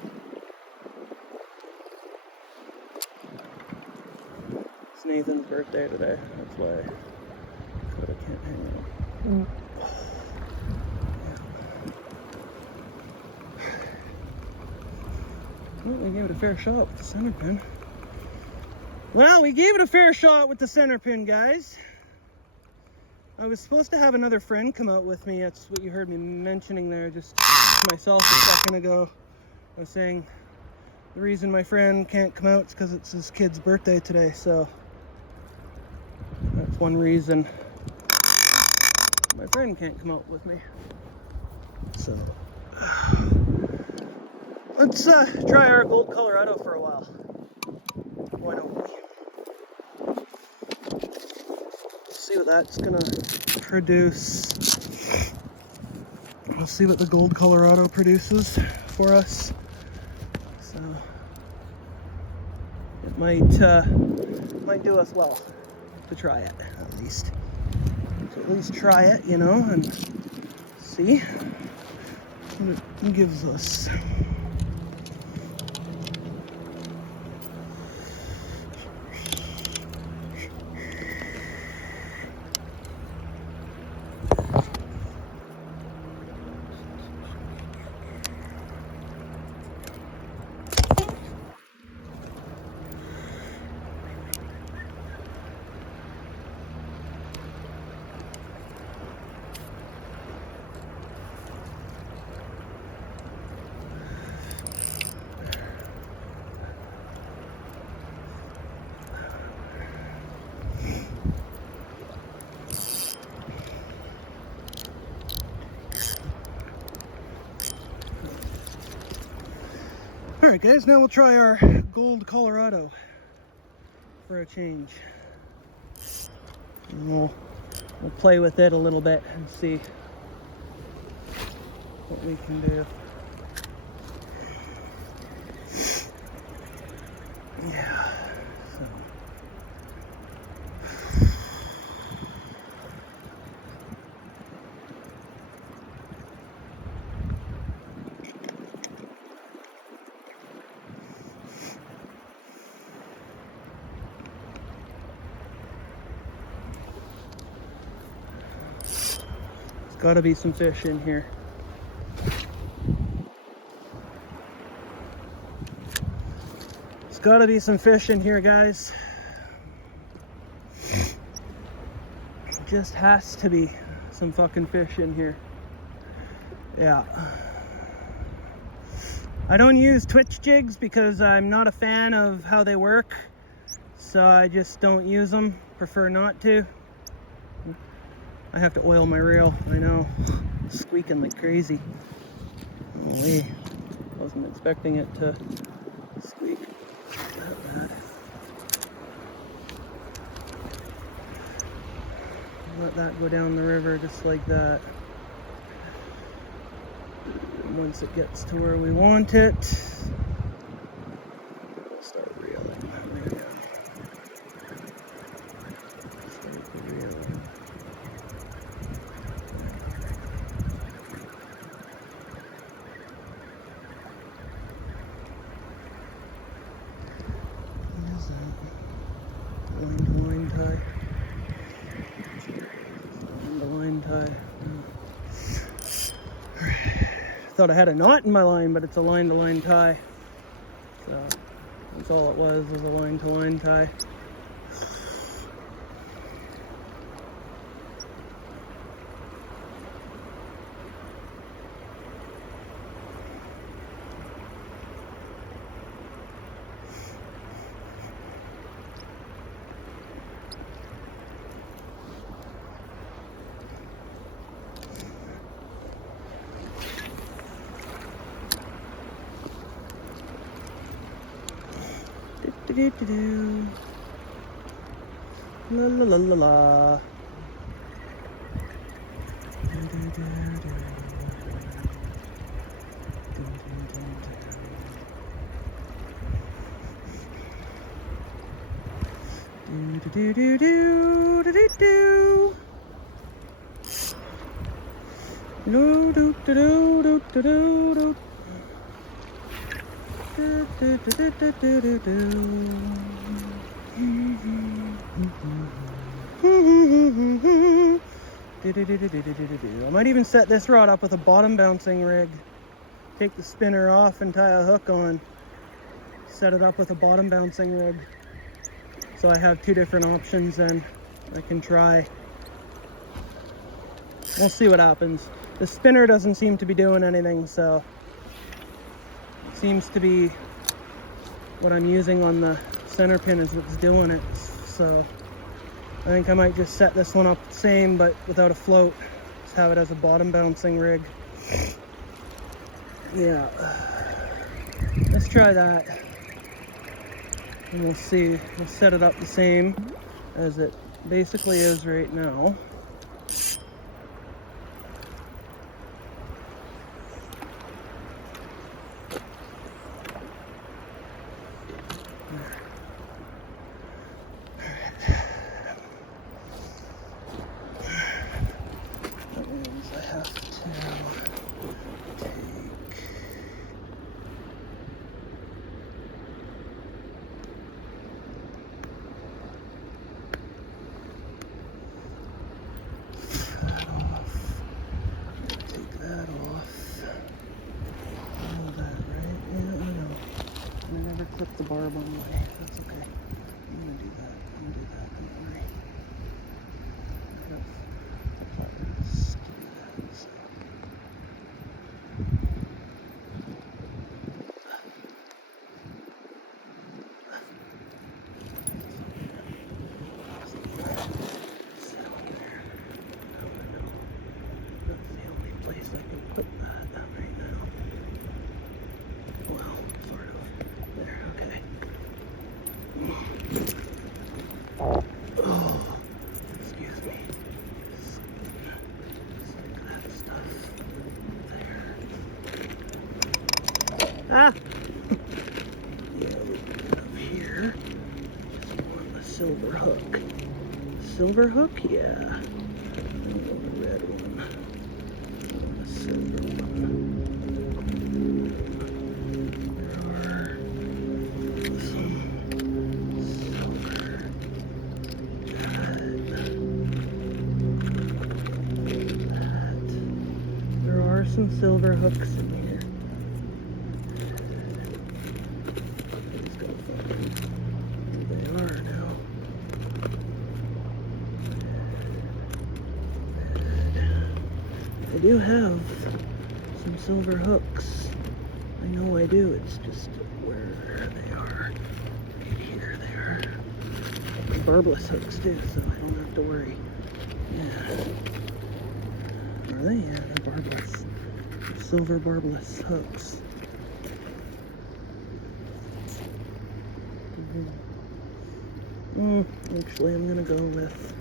It's Nathan's birthday today. That's why I can't hang out. Well, we gave it a fair shot with the center pin. Well, we gave it a fair shot with the center pin, guys. I was supposed to have another friend come out with me. That's what you heard me mentioning there, just myself a second ago. I was saying the reason my friend can't come out is because it's his kid's birthday today, so that's one reason my friend can't come out with me. So let's try our gold Colorado for a while. Why don't we? See what that's gonna produce. We'll see what the gold Colorado produces for us. So it might do us well to try it, at least. To at least try it, you know, and see what it gives us. Alright guys, now we'll try our gold Colorado for a change. And we'll play with it a little bit and see what we can do. Yeah. So. There's got to be some fish in here. There's got to be some fish in here, guys. Just has to be some fucking fish in here. Yeah. I don't use twitch jigs because I'm not a fan of how they work. So I just don't use them. Prefer not to. I have to oil my reel, I know. Squeaking like crazy. Holy, wasn't expecting it to squeak that bad. Let that go down the river just like that. And once it gets to where we want it, we'll start reeling that right now. Start reeling. Line tie. The line tie. Thought I had a knot in my line, but it's a line-to-line tie. So that's all it was a line-to-line tie. Do-do-do-do. La la la la la. Do-do-do-do-do-do-do. Do-do-do-do-do-do-do. I might even set this rod up with a bottom bouncing rig. Take the spinner off and tie a hook on. Set it up with a bottom bouncing rig. So I have two different options and I can try. We'll see what happens. The spinner doesn't seem to be doing anything, so seems to be what I'm using on the center pin is what's doing it. So I think I might just set this one up the same but without a float. Just have it as a bottom bouncing rig. Yeah. Let's try that. And we'll see. We'll set it up the same as it basically is right now. That means I have to take that off. All that, right? Yeah, I know. I never clipped the barb on the way. That's okay. I'm gonna do that. Don't worry. I have a pliers to do that. So. That's the only place I can put that right now. Well, sort of. Ah! Yeah, up here. Just want a silver hook. Silver hook? Yeah. I want a red one. I want a silver one. There are some silver. There are some silver hooks in here. Let's go find where they are now. I do have some silver hooks. I know I do. It's just where they are. Right here they are. Barbless hooks too, so I don't have to worry. Yeah. Are they? Yeah, they're barbless. Silver barbless hooks. Actually, I'm gonna go with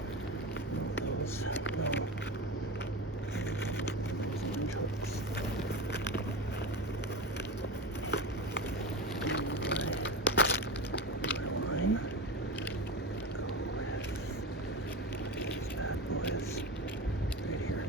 those. No. Those orange hooks. My line. Go with these bad boys right here.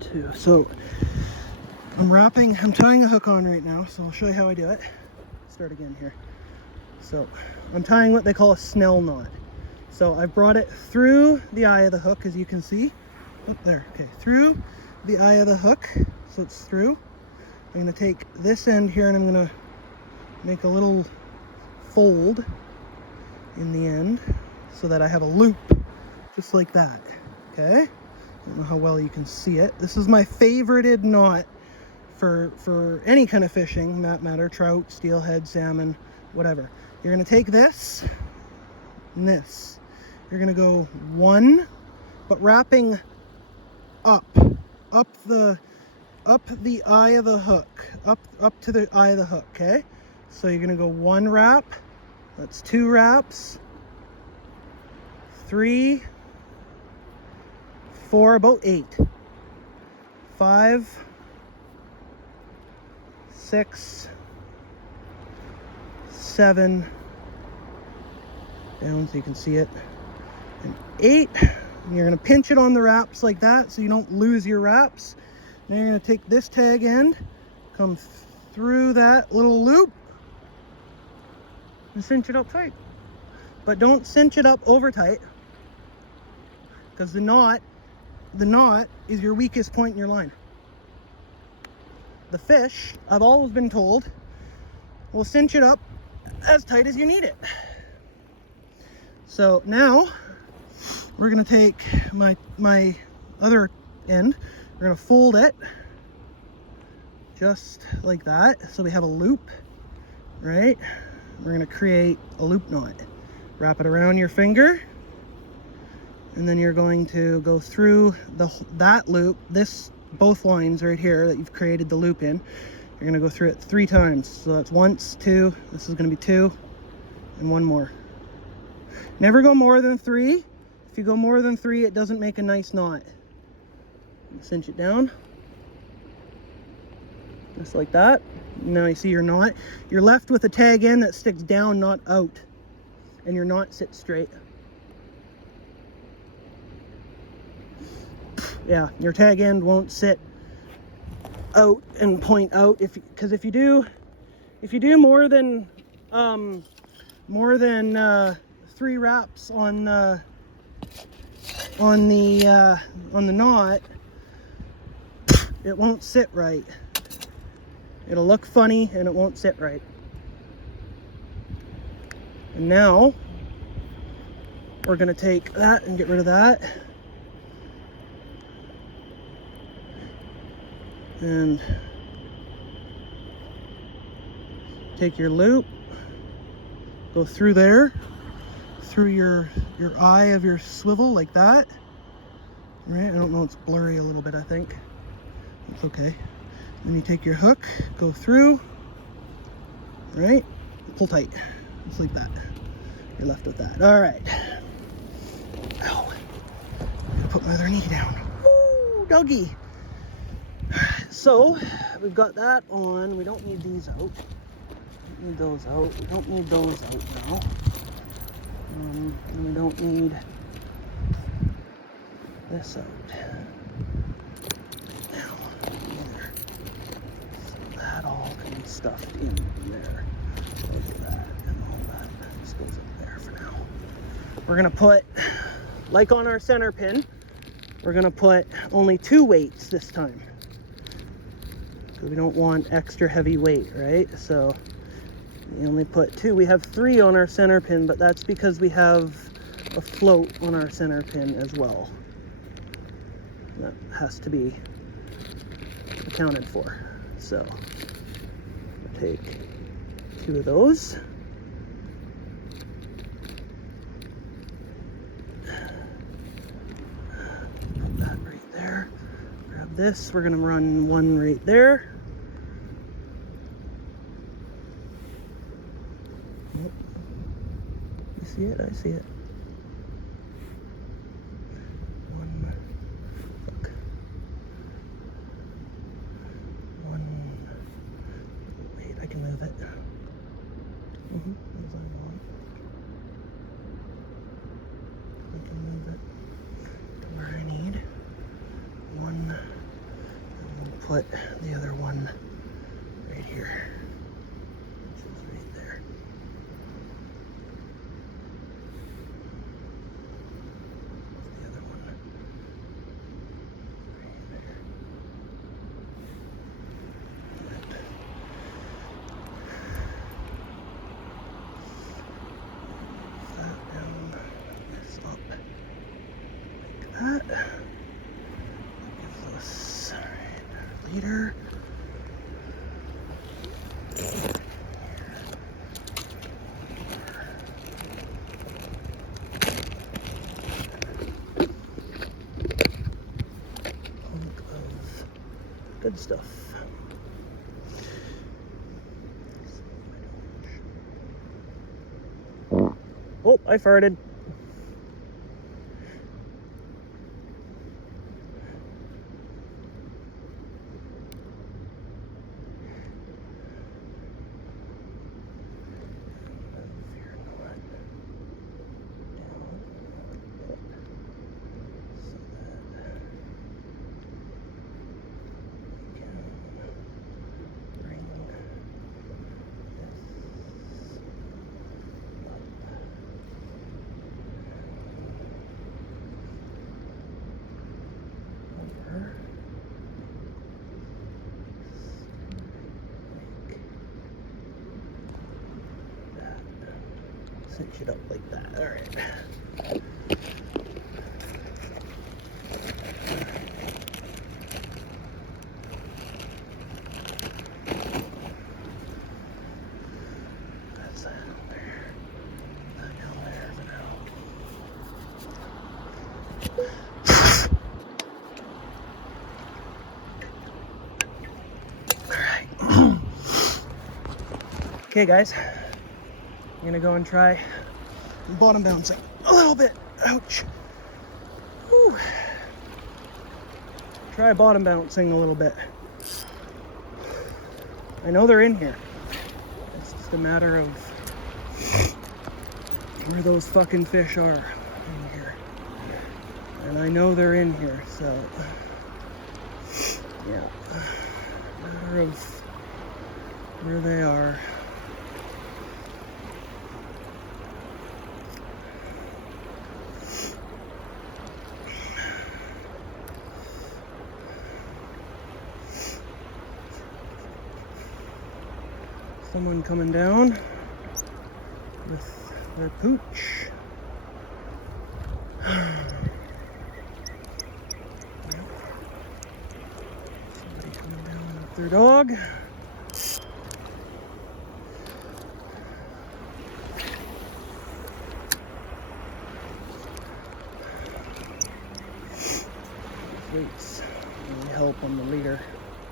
Two. So I'm tying a hook on right now, so I'll show you how I do it. Start again here. So I'm tying what they call a Snell knot. So I've brought it through the eye of the hook, as you can see. Up there, okay, through the eye of the hook, so it's through. I'm gonna take this end here and I'm gonna make a little fold in the end so that I have a loop, just like that, okay? I don't know how well you can see it. This is my favorited knot for any kind of fishing, that matter, trout, steelhead, salmon, whatever. You're gonna take this and this. You're gonna go one, but wrapping up the eye of the hook, up to the eye of the hook, okay? So you're gonna go one wrap, that's two wraps, 3, 4, about 8, 5, 6, 7, down so you can see it, and 8. And you're going to pinch it on the wraps like that so you don't lose your wraps. Now you're going to take this tag end, come through that little loop, and cinch it up tight. But don't cinch it up over tight, because the knot is your weakest point in your line. The fish, I've always been told, will cinch it up as tight as you need it. So now we're gonna take my other end, we're gonna fold it just like that so we have a loop, right? We're gonna create a loop knot. Wrap it around your finger, and then you're going to go through that loop, both lines right here that you've created the loop in. You're gonna go through it 3 times. So that's once, 2, this is gonna be 2, and 1 more. Never go more than 3. If you go more than 3, it doesn't make a nice knot. Cinch it down, just like that. Now you see your knot. You're left with a tag end that sticks down, not out, and your knot sits straight. Yeah, your tag end won't sit out and point out because if you do more than 3 wraps on the knot, it won't sit right. It'll look funny and it won't sit right. And now we're gonna take that and get rid of that. And take your loop, go through there, through your eye of your swivel like that. Right, I don't know, it's blurry a little bit, I think. It's okay. Then you take your hook, go through, right, pull tight, just like that. You're left with that. All right. Ow. I'm gonna put my other knee down. Woo, doggy. So, we've got that on. We don't need these out. Don't need those out. We don't need those out now. And we don't need this out. Now, there. So that all can be stuffed in there. Like that, and all that just goes in there for now. We're gonna put, like on our center pin, we're gonna put only 2 weights this time. Because we don't want extra heavy weight, right? So we only put 2. We have 3 on our center pin, but that's because we have a float on our center pin as well. That has to be accounted for. So we'll take 2 of those. Put that right there. Grab this. We're gonna run 1 right there. Yep. You see it? I see it. 1. Look. 1. Wait, I can move it. As I want. I can move it to where I need. 1. And we'll put the other 1 right here. Which is right there. The other 1 right there. That down, this up like that. That gives us our leader. Hunk of good stuff. Oh, I farted. Cinch it up like that. All right. That's that down there. That down there for now. All right. Okay, guys. I'm gonna go and try bottom bouncing a little bit. Ouch. Whew. Try bottom bouncing a little bit. I know they're in here. It's just a matter of where those fucking fish are in here. And I know they're in here, so yeah. Matter of where they are. Someone coming down with their pooch. Somebody coming down with their dog. Weights really help on the leader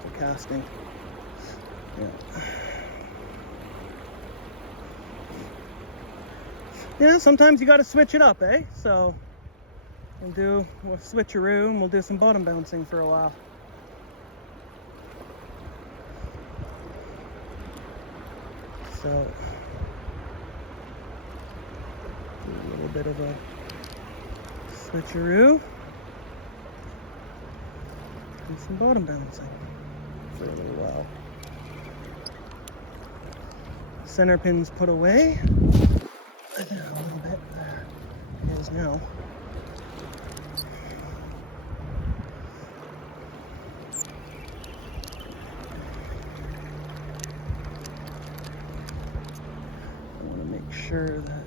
for casting. Yeah. Yeah, sometimes you got to switch it up, eh? So we'll switcheroo and we'll do some bottom bouncing for a while. So do a little bit of a switcheroo and some bottom bouncing for a little while. Center pins put away. A little bit. There it is now. I want to make sure that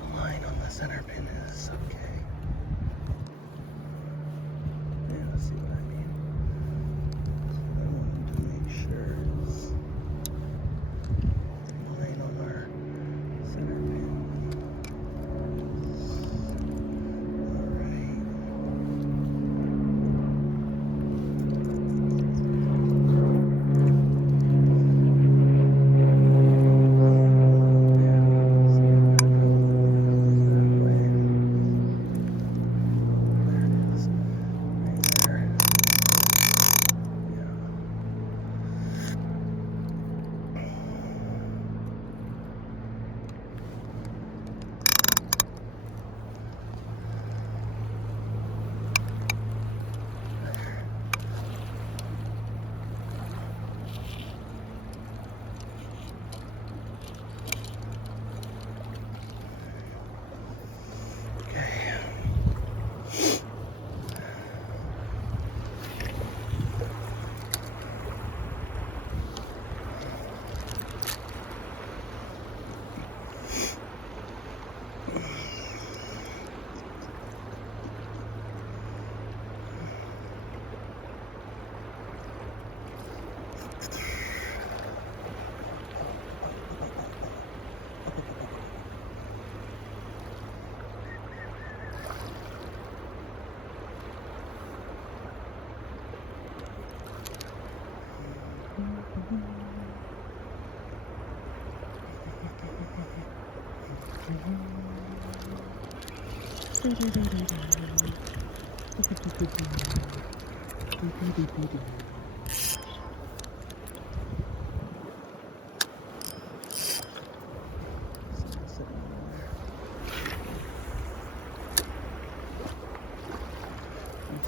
the line on the center pin is okay. Yeah, see what I mean? So I wanted to make sure it's the line on our center pin.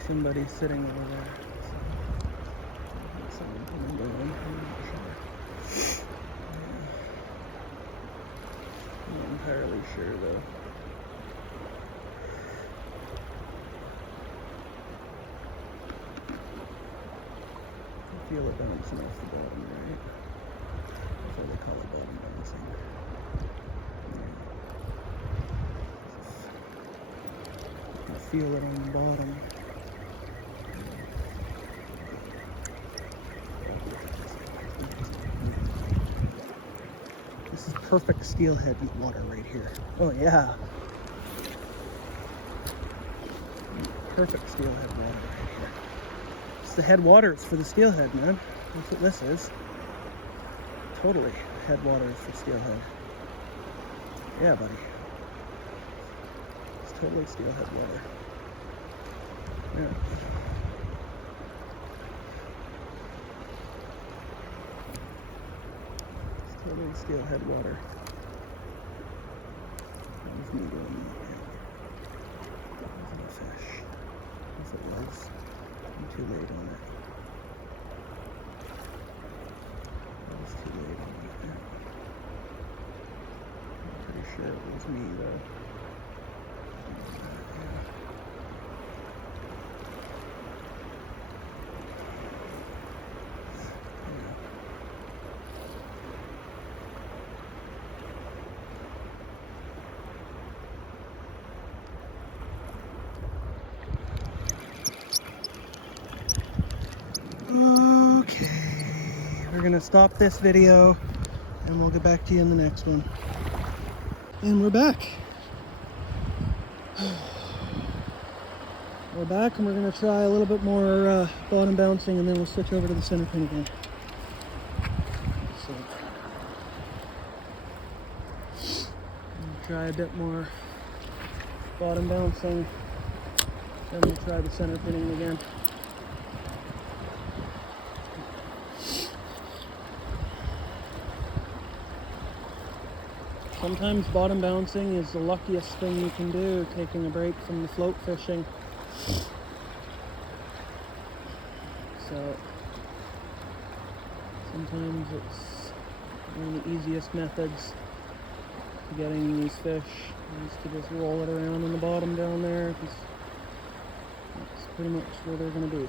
Somebody sitting over there. Someone coming down. I'm not sure. I'm not entirely sure though. I feel it bouncing off the bottom, right? That's what they call it, bottom bouncing. You can feel it on the bottom. This is perfect steelhead water right here. Oh yeah. Perfect steelhead water right here. It's the headwaters for the steelhead, man. That's what this is. Totally headwaters for steelhead. Yeah, buddy. It's totally steelhead water. Yeah. Totally steelhead water. There's me doing that. There's a fish. If it was, I'm too late on it. I was too late on it. Yeah. I'm pretty sure it was me though. we're gonna stop this video and we'll get back to you in the next one. And we're back. We're back and we're gonna try a little bit more bottom bouncing, and then we'll switch over to the center pin again. So, try a bit more bottom bouncing, then we'll try the center pinning again. Sometimes bottom bouncing is the luckiest thing you can do, taking a break from the float fishing. So sometimes it's one of the easiest methods to getting these fish is to just roll it around on the bottom down there, because that's pretty much where they're going to be.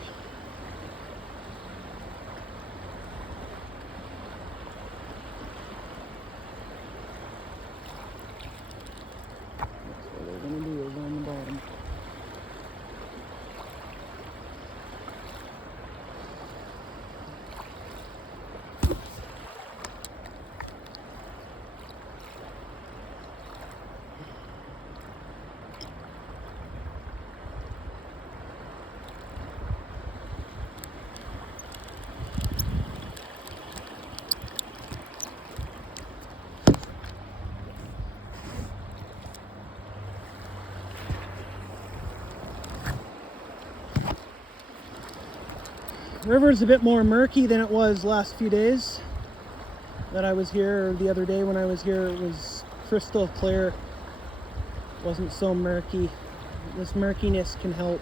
River's a bit more murky than it was last few days that I was here, or the other day when I was here. It was crystal clear, wasn't so murky. This murkiness can helps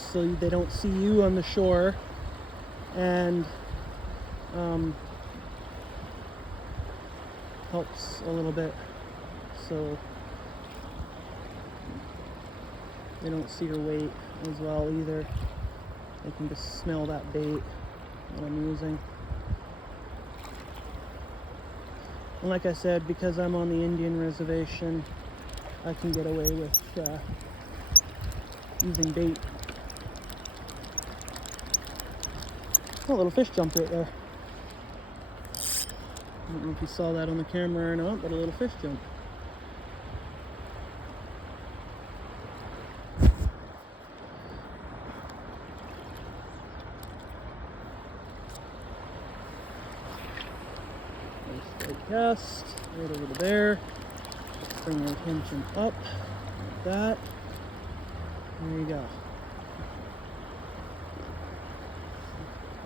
so they don't see you on the shore, and helps a little bit so they don't see your weight as well either. They can just smell that bait that I'm using. And like I said, because I'm on the Indian reservation, I can get away with using bait. Oh, a little fish jumped right there. I don't know if you saw that on the camera or not, but a little fish jumped. Cast right over to there. Let's bring our attention up like that. There you go.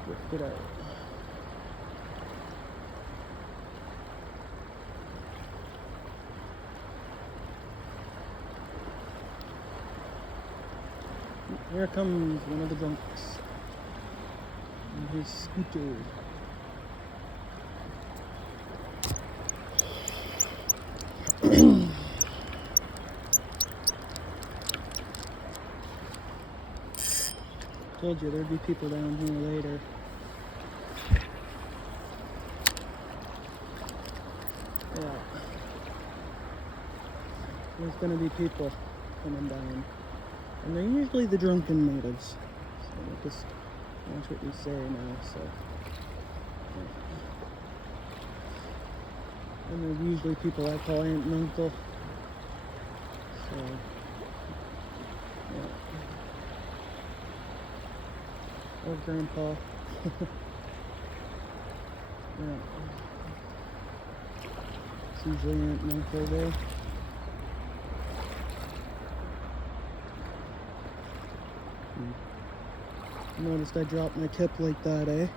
Drift it out. Here comes one of the drunks on his scooter. Told you there'd be people down here later. Yeah. There's gonna be people coming down. And they're usually the drunken natives. So just watch what we say now, so. And they're usually people I call aunt and uncle. So, yeah. Or grandpa. Yeah. It's usually aunt and uncle there. Noticed I dropped my tip like that, eh?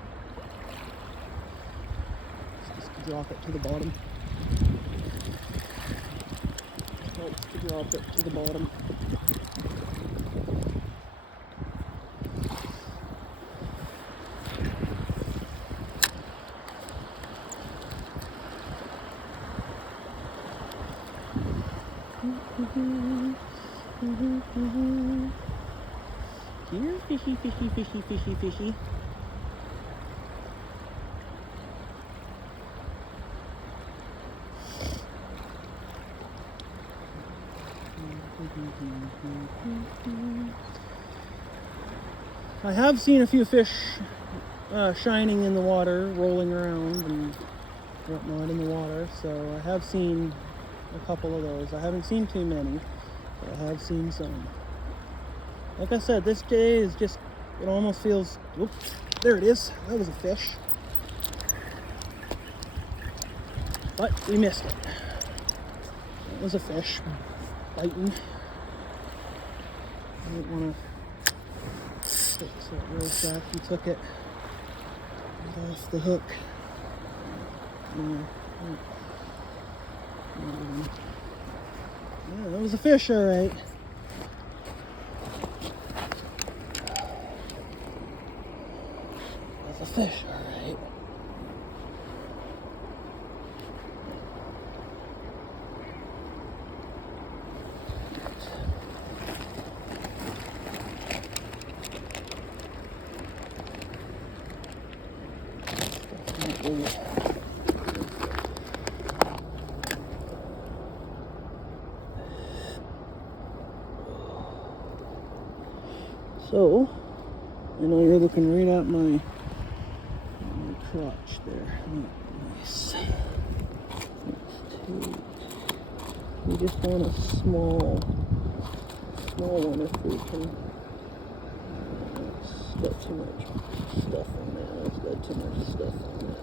Just to drop it to the bottom. Helps to drop it to the bottom. Here, fishy, fishy, fishy, fishy, fishy. I have seen a few fish shining in the water, rolling around and whatnot in the water, so I have seen a couple of those. I haven't seen too many, but I have seen some. Like I said, this day is just, it almost feels, oops, there it is. That was a fish. But we missed it. That was a fish biting. I didn't want to stick so it rose back. He took it right off the hook. Yeah, that was a fish, all right. That's a fish, all right. So, I know you're looking right at my crotch there. Nice. We just want a small one if we can. It's got too much stuff on there. It's got too much stuff on it.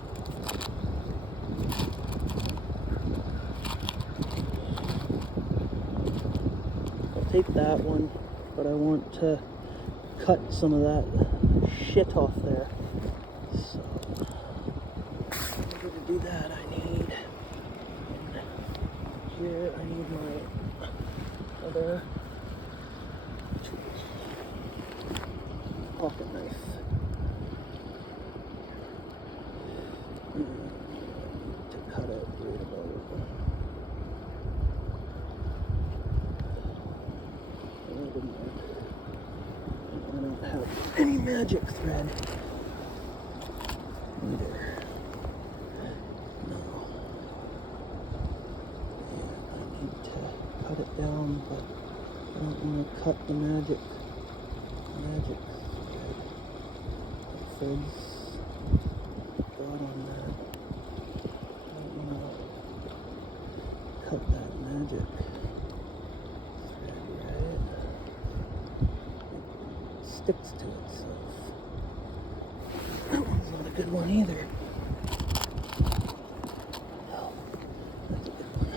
I'll take that one, but I want to cut some of that shit off there. So, in order to do that, I need here. I need my other pocket knife. To cut it right about. I don't have any magic thread either. No. And I need to cut it down, but I don't want to cut the magic thread. The thread's got on that. I don't want to cut that magic thread, right? It sticks to itself. That one's not a good one either. Oh, that's a good one.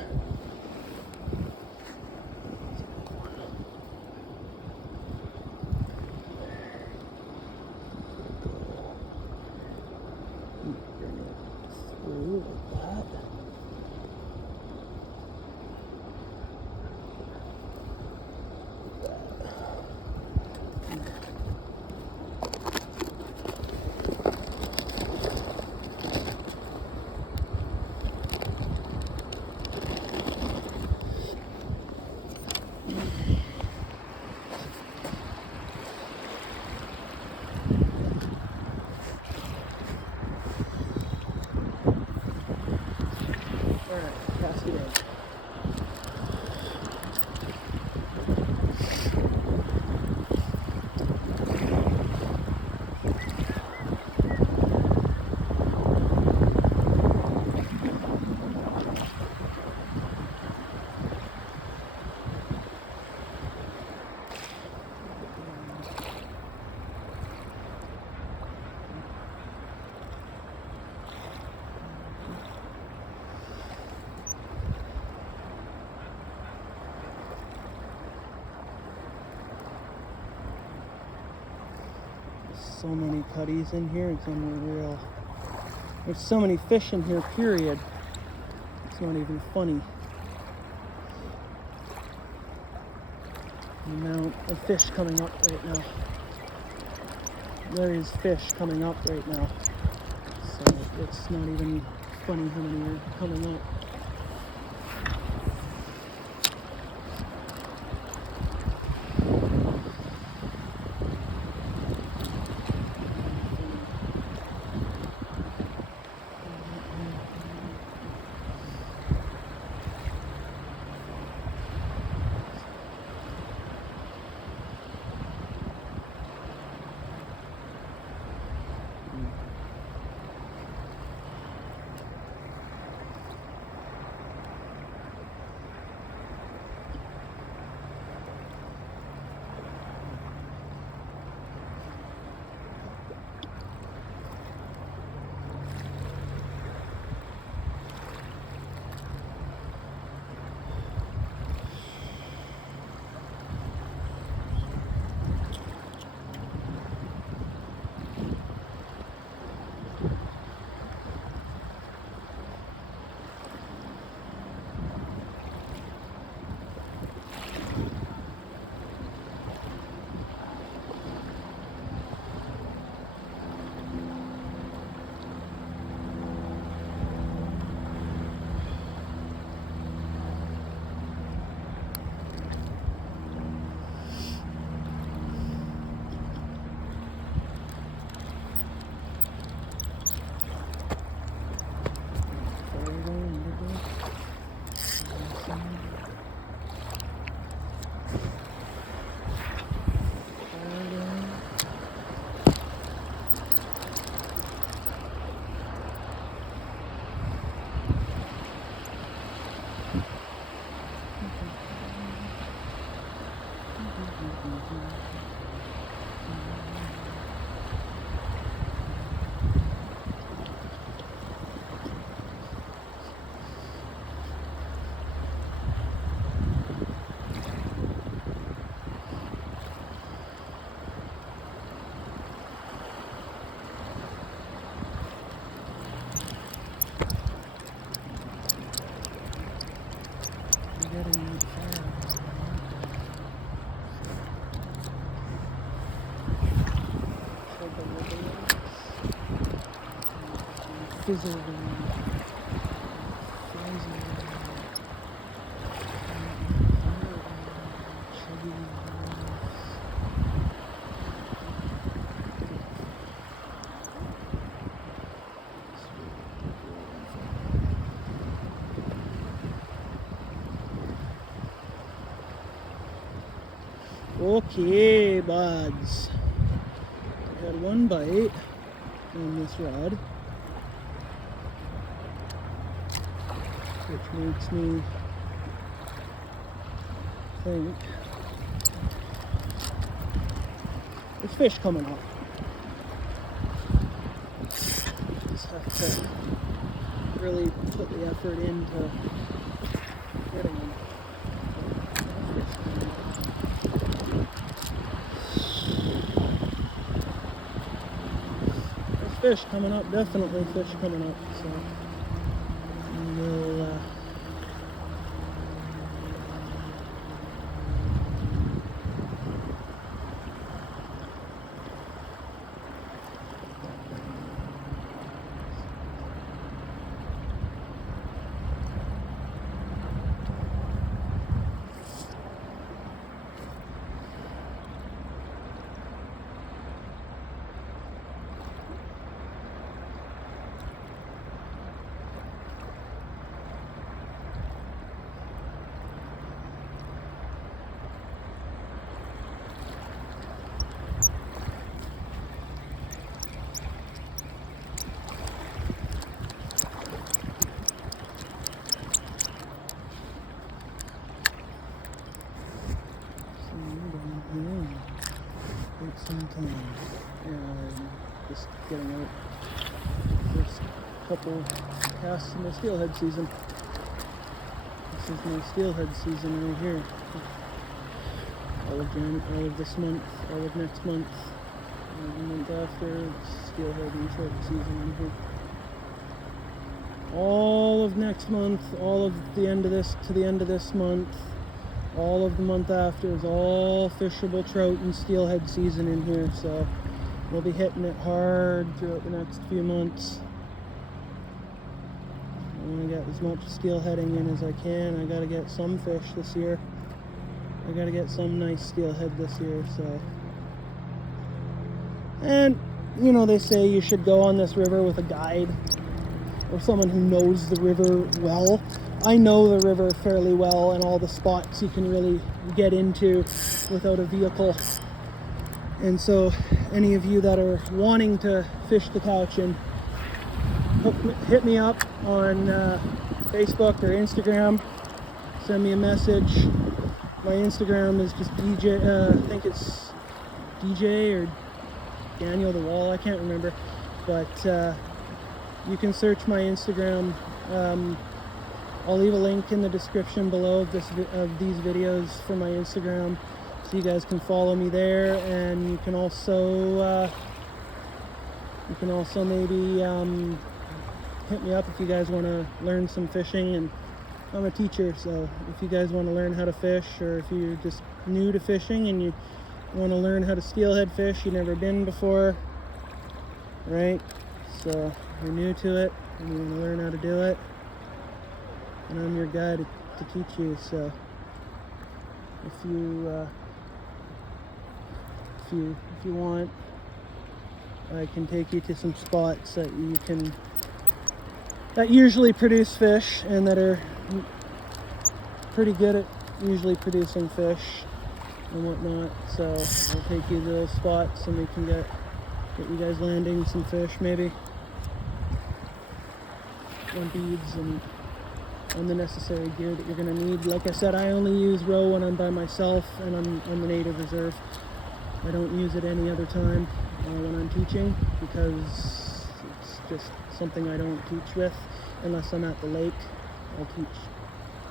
That's a good one. Bring it through like that. Alright, cast it in. So many cutties in here, it's unreal. There's so many fish in here, period. It's not even funny. The amount of fish coming up right now. There is fish coming up right now. So it's not even funny how many are coming up. fizzle. Okay, buds. I had one bite on this rod, which makes me think there's fish coming up. Just have to really put the effort into getting them. Fish coming up, definitely fish coming up, so we'll take some time. And just getting out first couple casts in the steelhead season. This is my steelhead season right here. All of this month, all of next month, and the month after, it's steelhead and trout season in here. All of next month, all of the end of this to the end of this month, all of the month after is all fishable trout and steelhead season in here, so we'll be hitting it hard throughout the next few months. I want to get as much steelheading in as I can. I got to get some fish this year. I got to get some nice steelhead this year, so. And, you know, they say you should go on this river with a guide or someone who knows the river well. I know the river fairly well and all the spots you can really get into without a vehicle. And so any of you that are wanting to fish the cowichan, hit me up on Facebook or Instagram. Send me a message. My Instagram is just DJ, I think it's DJ or Daniel the Wall, I can't remember. But you can search my Instagram. I'll leave a link in the description below of these videos for my Instagram, so you guys can follow me there. And you can also maybe hit me up if you guys want to learn some fishing. And I'm a teacher, so if you guys want to learn how to fish, or if you're just new to fishing and you want to learn how to steelhead fish, you've never been before, right? So you're new to it and you want to learn how to do it, and I'm your guy to teach you. So if you want, I can take you to some spots that usually produce fish and that are pretty good at usually producing fish and whatnot. So I'll take you to those spots and we can get you guys landing some fish, maybe on beads and on the necessary gear that you're going to need. Like I said, I only use roe when I'm by myself and I'm on the native reserve. I don't use it any other time when I'm teaching, because it's just something I don't teach with unless I'm at the lake. I'll teach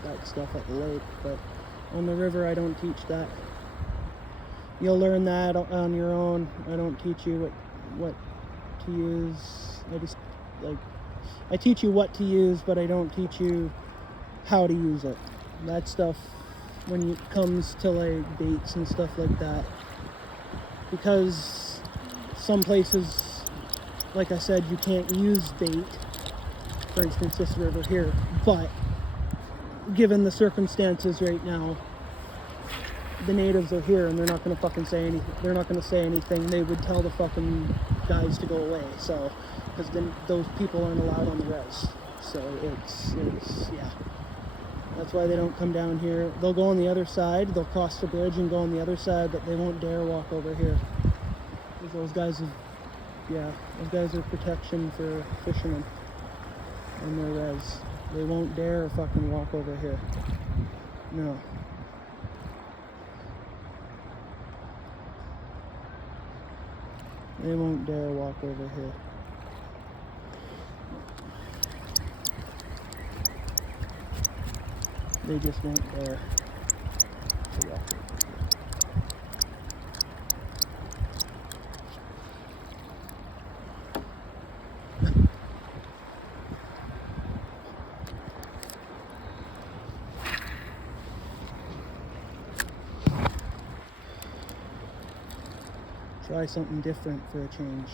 that stuff at the lake, but on the river I don't teach that. You'll learn that on your own. I don't teach you what to use. I teach you what to use, but I don't teach you how to use it. That stuff, when it comes to like baits and stuff like that, because some places, like I said, you can't use bait for instance, this river here. But given the circumstances right now, the natives are here and they're not going to fucking say anything. They're not going to say anything. They would tell the fucking guys to go away. So, because then those people aren't allowed on the res. So it's yeah. That's why they don't come down here. They'll go on the other side. They'll cross the bridge and go on the other side, but they won't dare walk over here. Because those guys are protection for fishermen on their res. They won't dare fucking walk over here. No. They won't dare walk over here. They just won't dare to walk over here. Try something different for a change.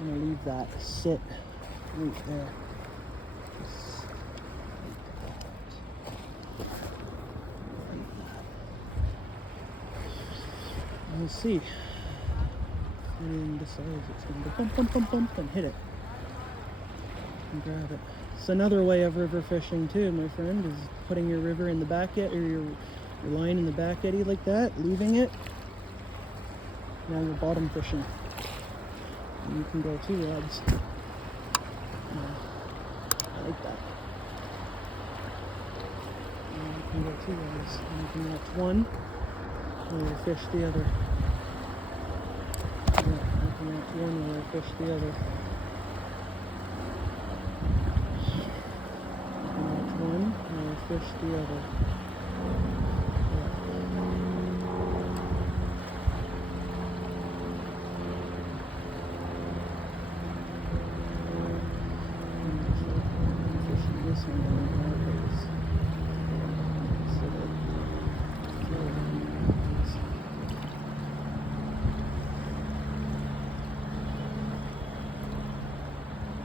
I'm gonna leave that sit right there. Just like that. We'll see. And decides it's gonna go bump, bump, bump, bump, and hit it. And grab it. It's another way of river fishing too, my friend, is putting your river in the back eddy, or your line in the back eddy like that, leaving it. Now you're bottom fishing. And you can go 2 rods. I like that. And you can go 2 rods. And you can watch one, and you'll fish the other. Yeah, you can watch one, and you'll fish the other. You can watch one, and you'll fish the other.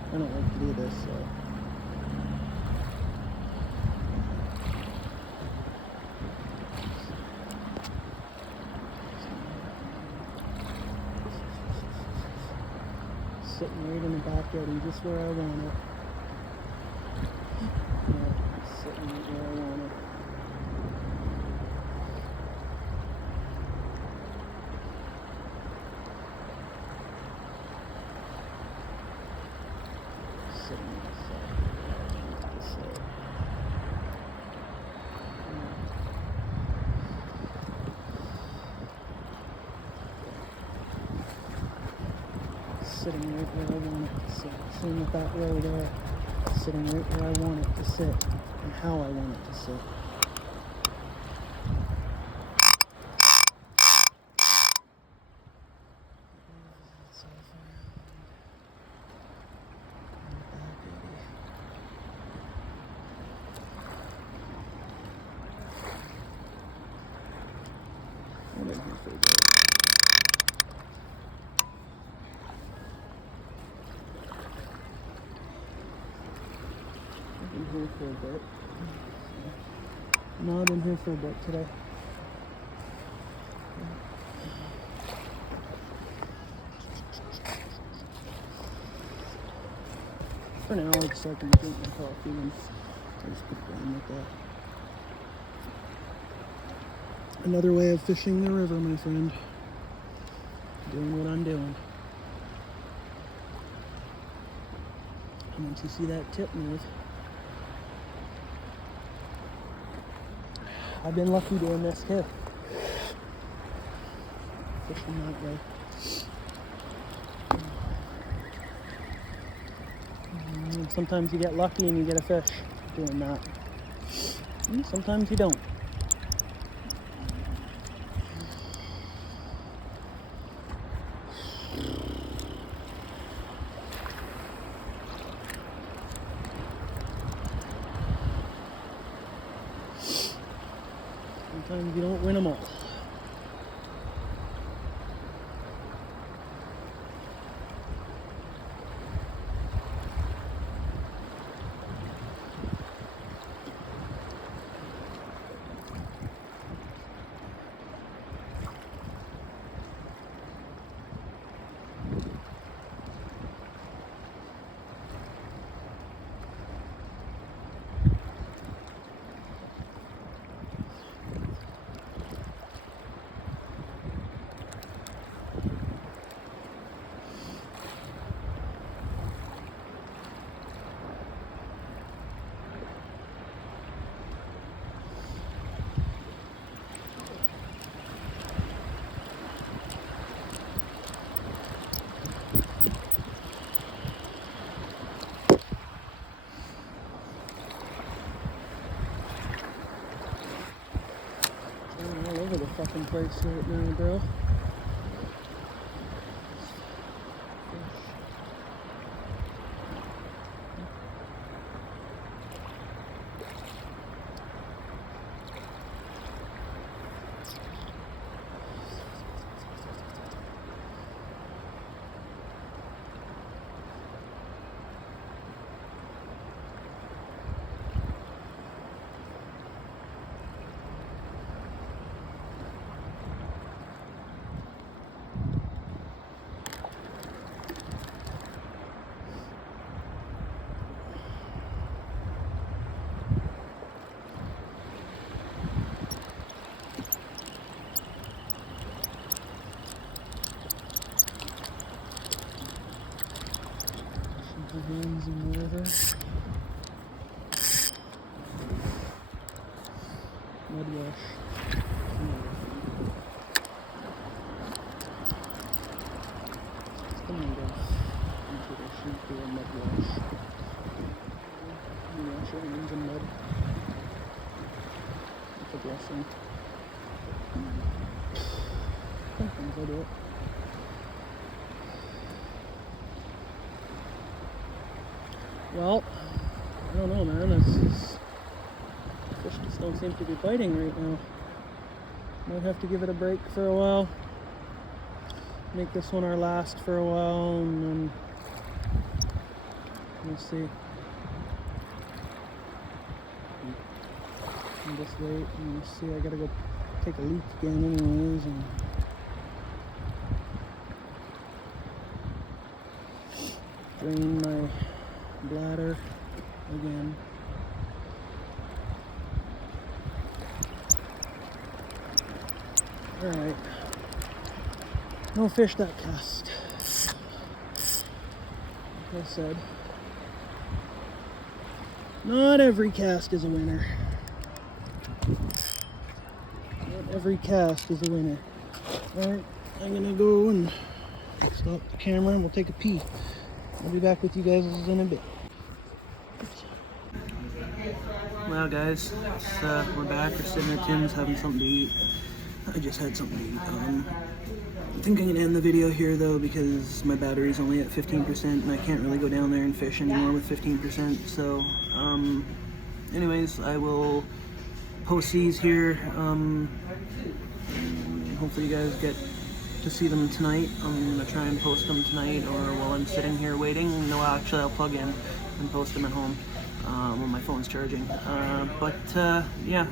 I don't like to do this, so. Sitting right in the back eddy, just where I want it. Yeah, sitting right where I want it. Sitting right where I want it to sit. Same with that row there. Sitting right where I want it to sit and how I want it to sit. I'm in here for a bit. In here for a bit. Not in here for a bit today. For now, I just like to drink my coffee and I just put it down like that. Another way of fishing the river, my friend. Doing what I'm doing. And once you see that tip move, I've been lucky doing this too. Fishing that way. And sometimes you get lucky and you get a fish doing that. And sometimes you don't. Sometimes you don't win them all. fucking place right now, bro. Hands in the river. Mud wash. It's the made of introduction to a mud wash. You wash your hands in mud. It's a blessing. Sometimes I do it. Well, I don't know, man. Fish just don't seem to be biting right now. Might have to give it a break for a while. Make this one our last for a while, and then we'll see. And just wait and see. I gotta go take a leak again, anyways. And drain my bladder again. Alright. No fish that cast. Like I said, not every cast is a winner. Not every cast is a winner. Alright, I'm gonna go and stop the camera and we'll take a pee. I'll be back with you guys in a bit. Well guys, we're back. We're sitting at Tim's having something to eat. I just had something to eat. I think I'm going to end the video here though because my battery's only at 15% and I can't really go down there and fish anymore with 15%. So anyways, I will post these here. Hopefully you guys get to see them tonight. I'm going to try and post them tonight or while I'm sitting here waiting. No, actually I'll plug in and post them at home when my phone's charging. Yeah,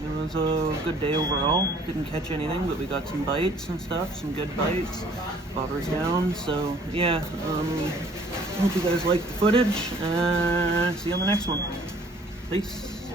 it was a good day overall. Didn't catch anything, but we got some bites and stuff, some good bites. Bobber's down, so yeah. Hope you guys liked the footage. See you on the next one. Peace.